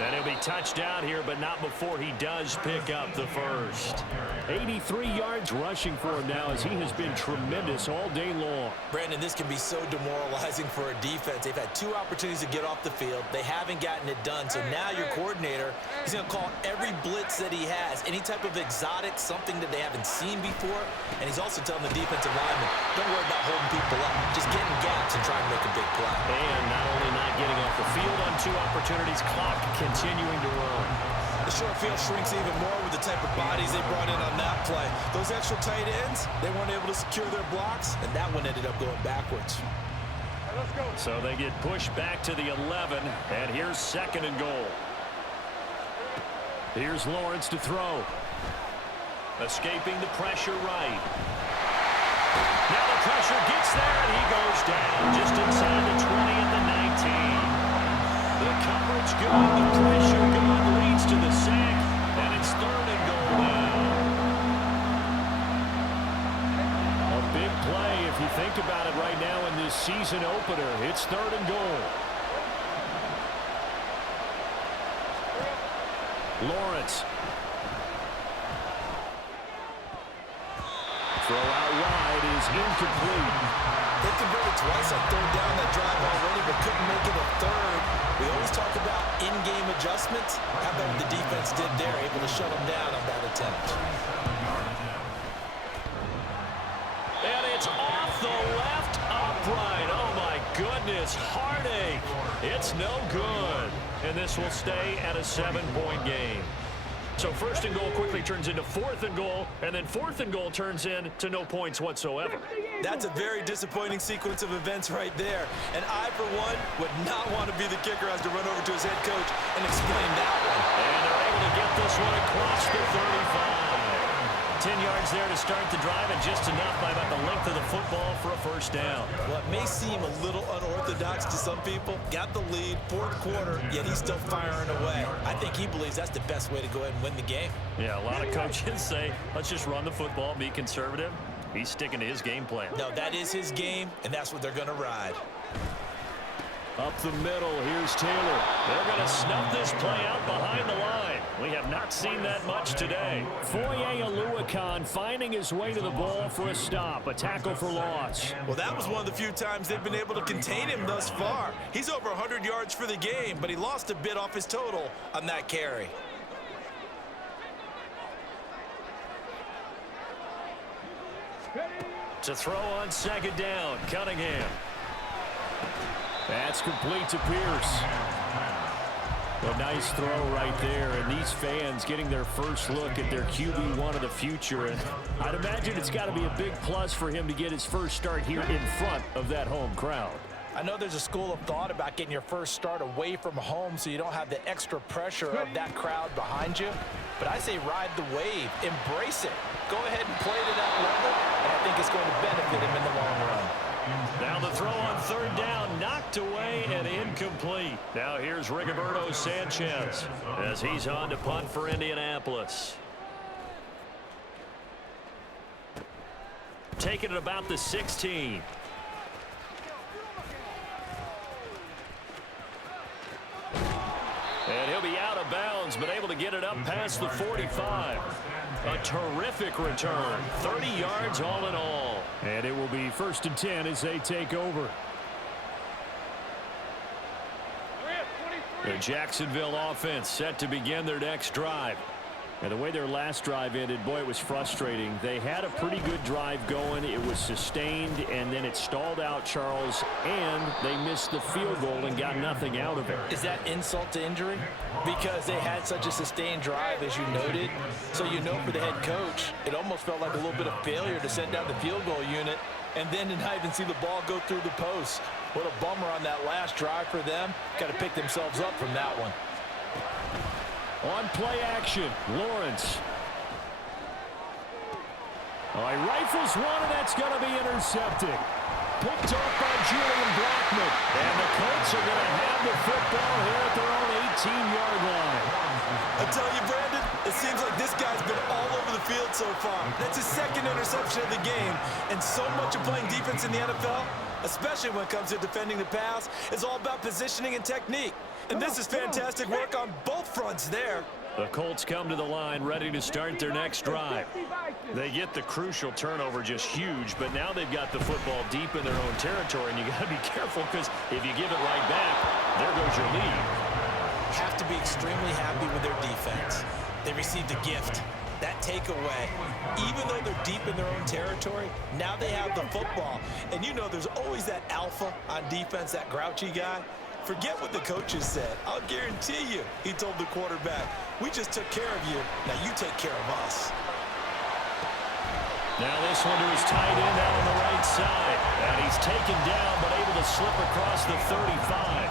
And he'll be touched out here, but not before he does pick up the first. 83 yards rushing for him now as he has been tremendous all day long. Brandon, this can be so demoralizing for a defense. They've had 2 opportunities to get off the field. They haven't gotten it done. So now your coordinator, he's going to call every blitz that he has, any type of exotic, something that they haven't seen before. And he's also telling the defensive lineman, don't worry about holding people up. Just get in gaps and try and make a big play. And not only not getting off the field on 2 opportunities, clock continuing to run. The short field shrinks even more with the type of bodies they brought in on that play. Those extra tight ends, they weren't able to secure their blocks, and that one ended up going backwards. Let's go. So they get pushed back to the 11, and here's 2nd and goal. Here's Lawrence to throw. Escaping the pressure right. Now the pressure gets there, and he goes down just inside the 20 at the 19. The coverage good, the pressure good, leads to the sack, and it's 3rd and goal now. A big play if you think about it right now in this season opener. It's 3rd and goal. Lawrence. Throw out wide is incomplete. They converted twice on 3rd down that drive already, but couldn't make it a 3rd. We always talk about in-game adjustments. How about what the defense did there, able to shut them down on that attempt. And it's off the left upright. Oh, my goodness. Heartache. It's no good. And this will stay at a 7-point game. So 1st and goal quickly turns into 4th and goal, and then 4th and goal turns into no points whatsoever. That's a very disappointing sequence of events right there. And I, for one, would not want to be the kicker who has to run over to his head coach and explain that one. And they're able to get this one across the 35. 10 yards there to start the drive, and just enough by about the length of the football for a 1st down. Well, it may seem a little unorthodox to some people. Got the lead, 4th quarter, yet he's still firing away. I think he believes that's the best way to go ahead and win the game. Yeah, a lot of coaches say, let's just run the football, be conservative. He's sticking to his game plan. No, that is his game, and that's what they're going to ride. Up the middle, here's Taylor. They're going to snuff this play out behind the line. We have not seen that much today. Foye Oluokun finding his way to the ball for a stop, a tackle for loss. Well, that was one of the few times they've been able to contain him thus far. He's over 100 yards for the game, but he lost a bit off his total on that carry. To throw on 2nd down, Cunningham. That's complete to Pierce. A nice throw right there, and these fans getting their first look at their QB1 of the future. And I'd imagine it's got to be a big plus for him to get his first start here in front of that home crowd. I know there's a school of thought about getting your first start away from home so you don't have the extra pressure of that crowd behind you. But I say ride the wave, embrace it. Go ahead and play to that level, and I think it's going to benefit him in the long run. Now the throw on 3rd down, knocked away and incomplete. Now here's Rigoberto Sanchez as he's on to punt for Indianapolis. Taking it about the 16. And he'll be out of bounds, but able to get it up past the 45. A terrific return. 30 yards all in all. And it will be 1st and 10 as they take over. The Jacksonville offense set to begin their next drive. And the way their last drive ended, boy, it was frustrating. They had a pretty good drive going. It was sustained, and then it stalled out, Charles, and they missed the field goal and got nothing out of it. Is that insult to injury? Because they had such a sustained drive, as you noted. So you know for the head coach, it almost felt like a little bit of failure to send down the field goal unit and then to not even see the ball go through the post. What a bummer on that last drive for them. Got to pick themselves up from that one. On play action, Lawrence. Oh, he rifles one, and that's going to be intercepted. Picked off by Julian Blackman. And the Colts are going to have the football here at their own 18-yard line. I tell you, Brandon, it seems like this guy's been all over the field so far. That's his 2nd interception of the game. And so much of playing defense in the NFL, especially when it comes to defending the pass, is all about positioning and technique. And this is fantastic work on both fronts there. The Colts come to the line ready to start their next drive. They get the crucial turnover, just huge, but now they've got the football deep in their own territory, and you got to be careful because if you give it right back, there goes your lead. Have to be extremely happy with their defense. They received a gift. That takeaway, even though they're deep in their own territory, now they have the football. And you know there's always that alpha on defense, that grouchy guy. Forget what the coaches said. I'll guarantee you, he told the quarterback, we just took care of you. Now you take care of us. Now this one to his tight end out on the right side. And he's taken down, but able to slip across the 35.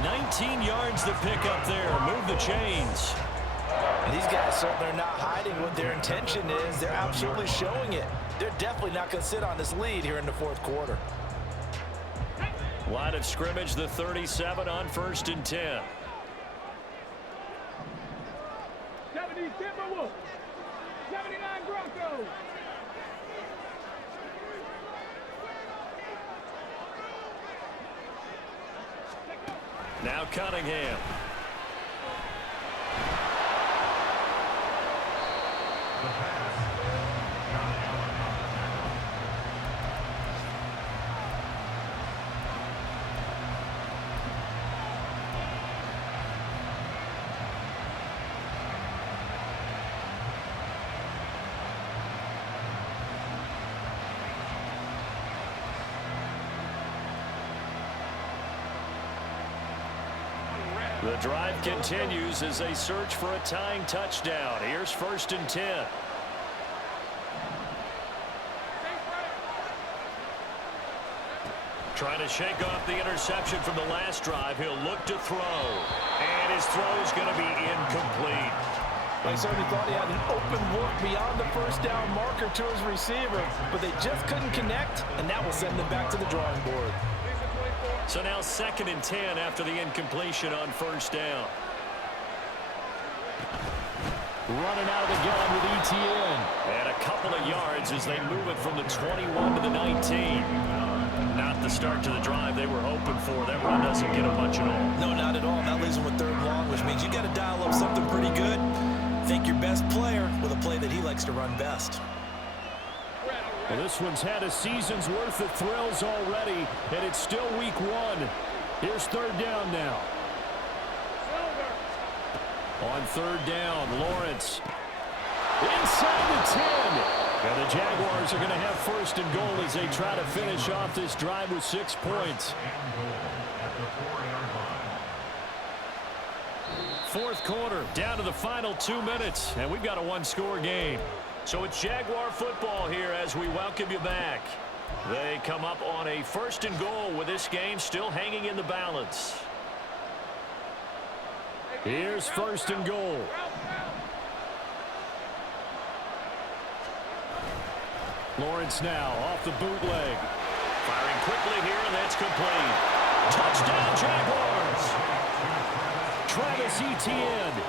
19 yards to pick up there. Move the chains. And these guys certainly are not hiding what their intention is. They're absolutely showing it. They're definitely not going to sit on this lead here in the fourth quarter. Line of scrimmage, the 37 on 1st and 10. 70 Timberwolves. 79 Broncos. Now Cunningham. The pass. John Allen on the tackle. The drive continues as they search for a tying touchdown. Here's 1st and 10. Trying to shake off the interception from the last drive. He'll look to throw. And his throw is going to be incomplete. They certainly thought he had an open look beyond the first down marker to his receiver, but they just couldn't connect, and that will send them back to the drawing board. So now 2nd and 10 after the incompletion on 1st down. Running out of the gun with ETN. And a couple of yards as they move it from the 21 to the 19. Not the start to the drive they were hoping for. That run doesn't get them much at all. No, not at all. That leaves them with 3rd and long, which means you got to dial up something pretty good. Think your best player with a play that he likes to run best. Well, this one's had a season's worth of thrills already, and it's still week 1. Here's 3rd down now. On 3rd down, Lawrence. Inside the 10. And the Jaguars are going to have 1st and goal as they try to finish off this drive with 6 points. At the 4-yard line. 4th quarter, down to the final 2 minutes, and we've got a 1-score game. So it's Jaguar football here as we welcome you back. They come up on a 1st and goal with this game still hanging in the balance. Here's 1st and goal. Lawrence now off the bootleg. Firing quickly here, and that's complete. Touchdown, Jaguars! Travis Etienne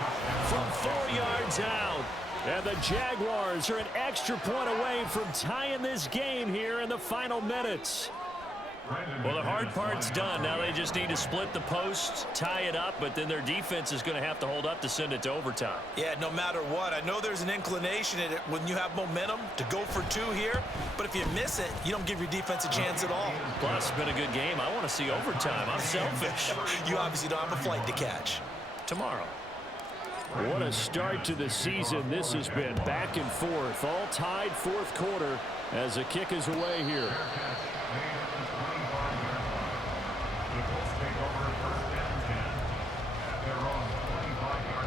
from 4 yards out. And the Jaguars are an extra point away from tying this game here in the final minutes. Well, the hard part's done. Now they just need to split the posts, tie it up, but then their defense is going to have to hold up to send it to overtime. Yeah, no matter what. I know there's an inclination in it when you have momentum to go for 2 here, but if you miss it, you don't give your defense a chance at all. Plus, it's been a good game. I want to see overtime. I'm selfish. You obviously don't have a flight to catch. Tomorrow. What a start to the season this has been. Back and forth, all tied 4th quarter as the kick is away here. The Colts take over 1st and 10 at their own 25-yard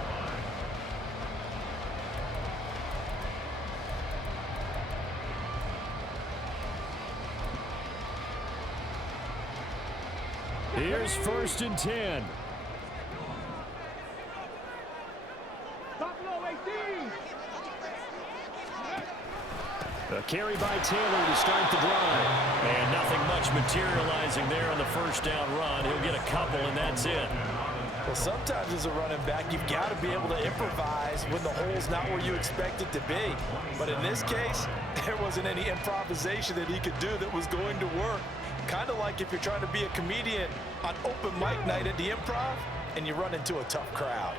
line. Here's 1st and 10. Buffalo 18. A carry by Taylor to start the drive. And nothing much materializing there on the 1st down run. He'll get a couple, and that's it. Well, sometimes as a running back, you've got to be able to improvise when the hole's not where you expect it to be. But in this case, there wasn't any improvisation that he could do that was going to work. Kind of like if you're trying to be a comedian on open mic night at the Improv and you run into a tough crowd.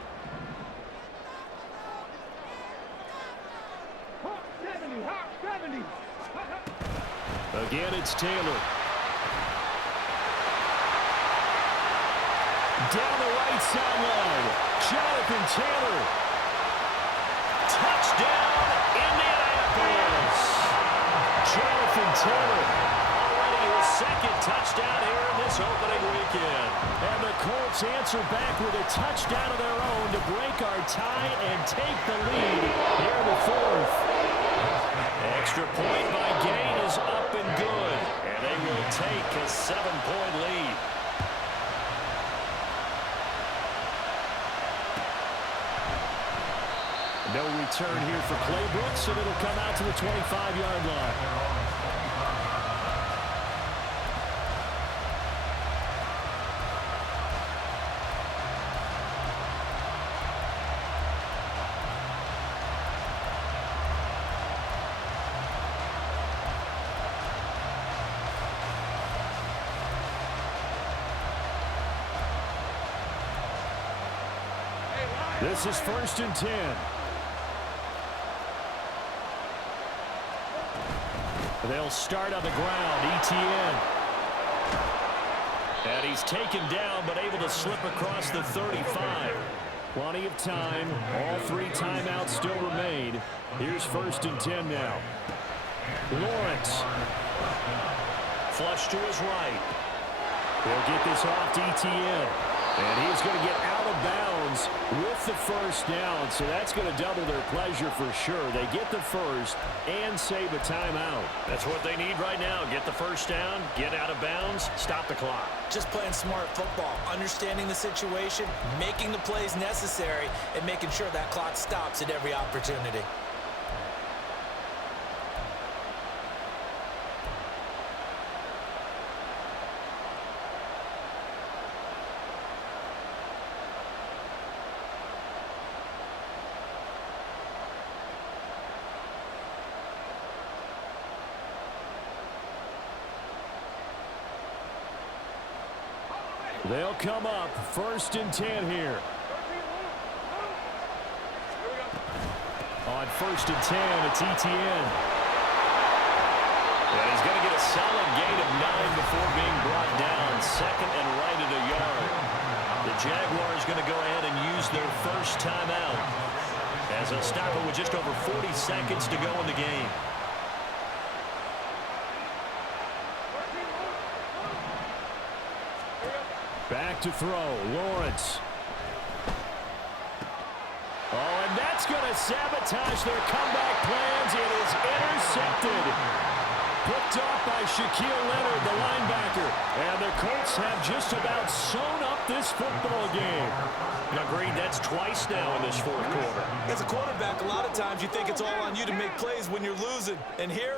Hawk 70. Hawk 70. Again, it's Taylor. Down the right sideline, Jonathan Taylor. Touchdown, Indianapolis. Jonathan Taylor, already his 2nd touchdown here in this opening weekend. And the Colts answer back with a touchdown of their own to break our tie and take the lead here in the 4th. Extra point by Gay is up and good, and they will take a 7-point lead. No return here for Claybrook, and it'll come out to the 25-yard line. This is 1st and 10. They'll start on the ground. ETN. And he's taken down, but able to slip across the 35. Plenty of time. All 3 timeouts still remain. Here's 1st and 10 now. Lawrence. Flush to his right. They'll get this off to ETN. And he's going to get out of bounds with the 1st down, so that's going to double their pleasure for sure. They get the 1st and save a timeout. That's what they need right now. Get the 1st down, get out of bounds, stop the clock. Just playing smart football, understanding the situation, making the plays necessary, and making sure that clock stops at every opportunity. They'll come up 1st and 10 here. On 1st and 10, it's ETN. And he's going to get a solid gain of 9 before being brought down. 2nd and right at a yard. The Jaguars going to go ahead and use their 1st timeout as they'll stop it with just over 40 seconds to go in the game. Back to throw, Lawrence. Oh, and that's going to sabotage their comeback plans. It is intercepted. Picked off by Shaquille Leonard, the linebacker. And the Colts have just about sewn up this football game. Agreed, that's twice now in this 4th quarter. As a quarterback, a lot of times you think it's all on you to make plays when you're losing. And here,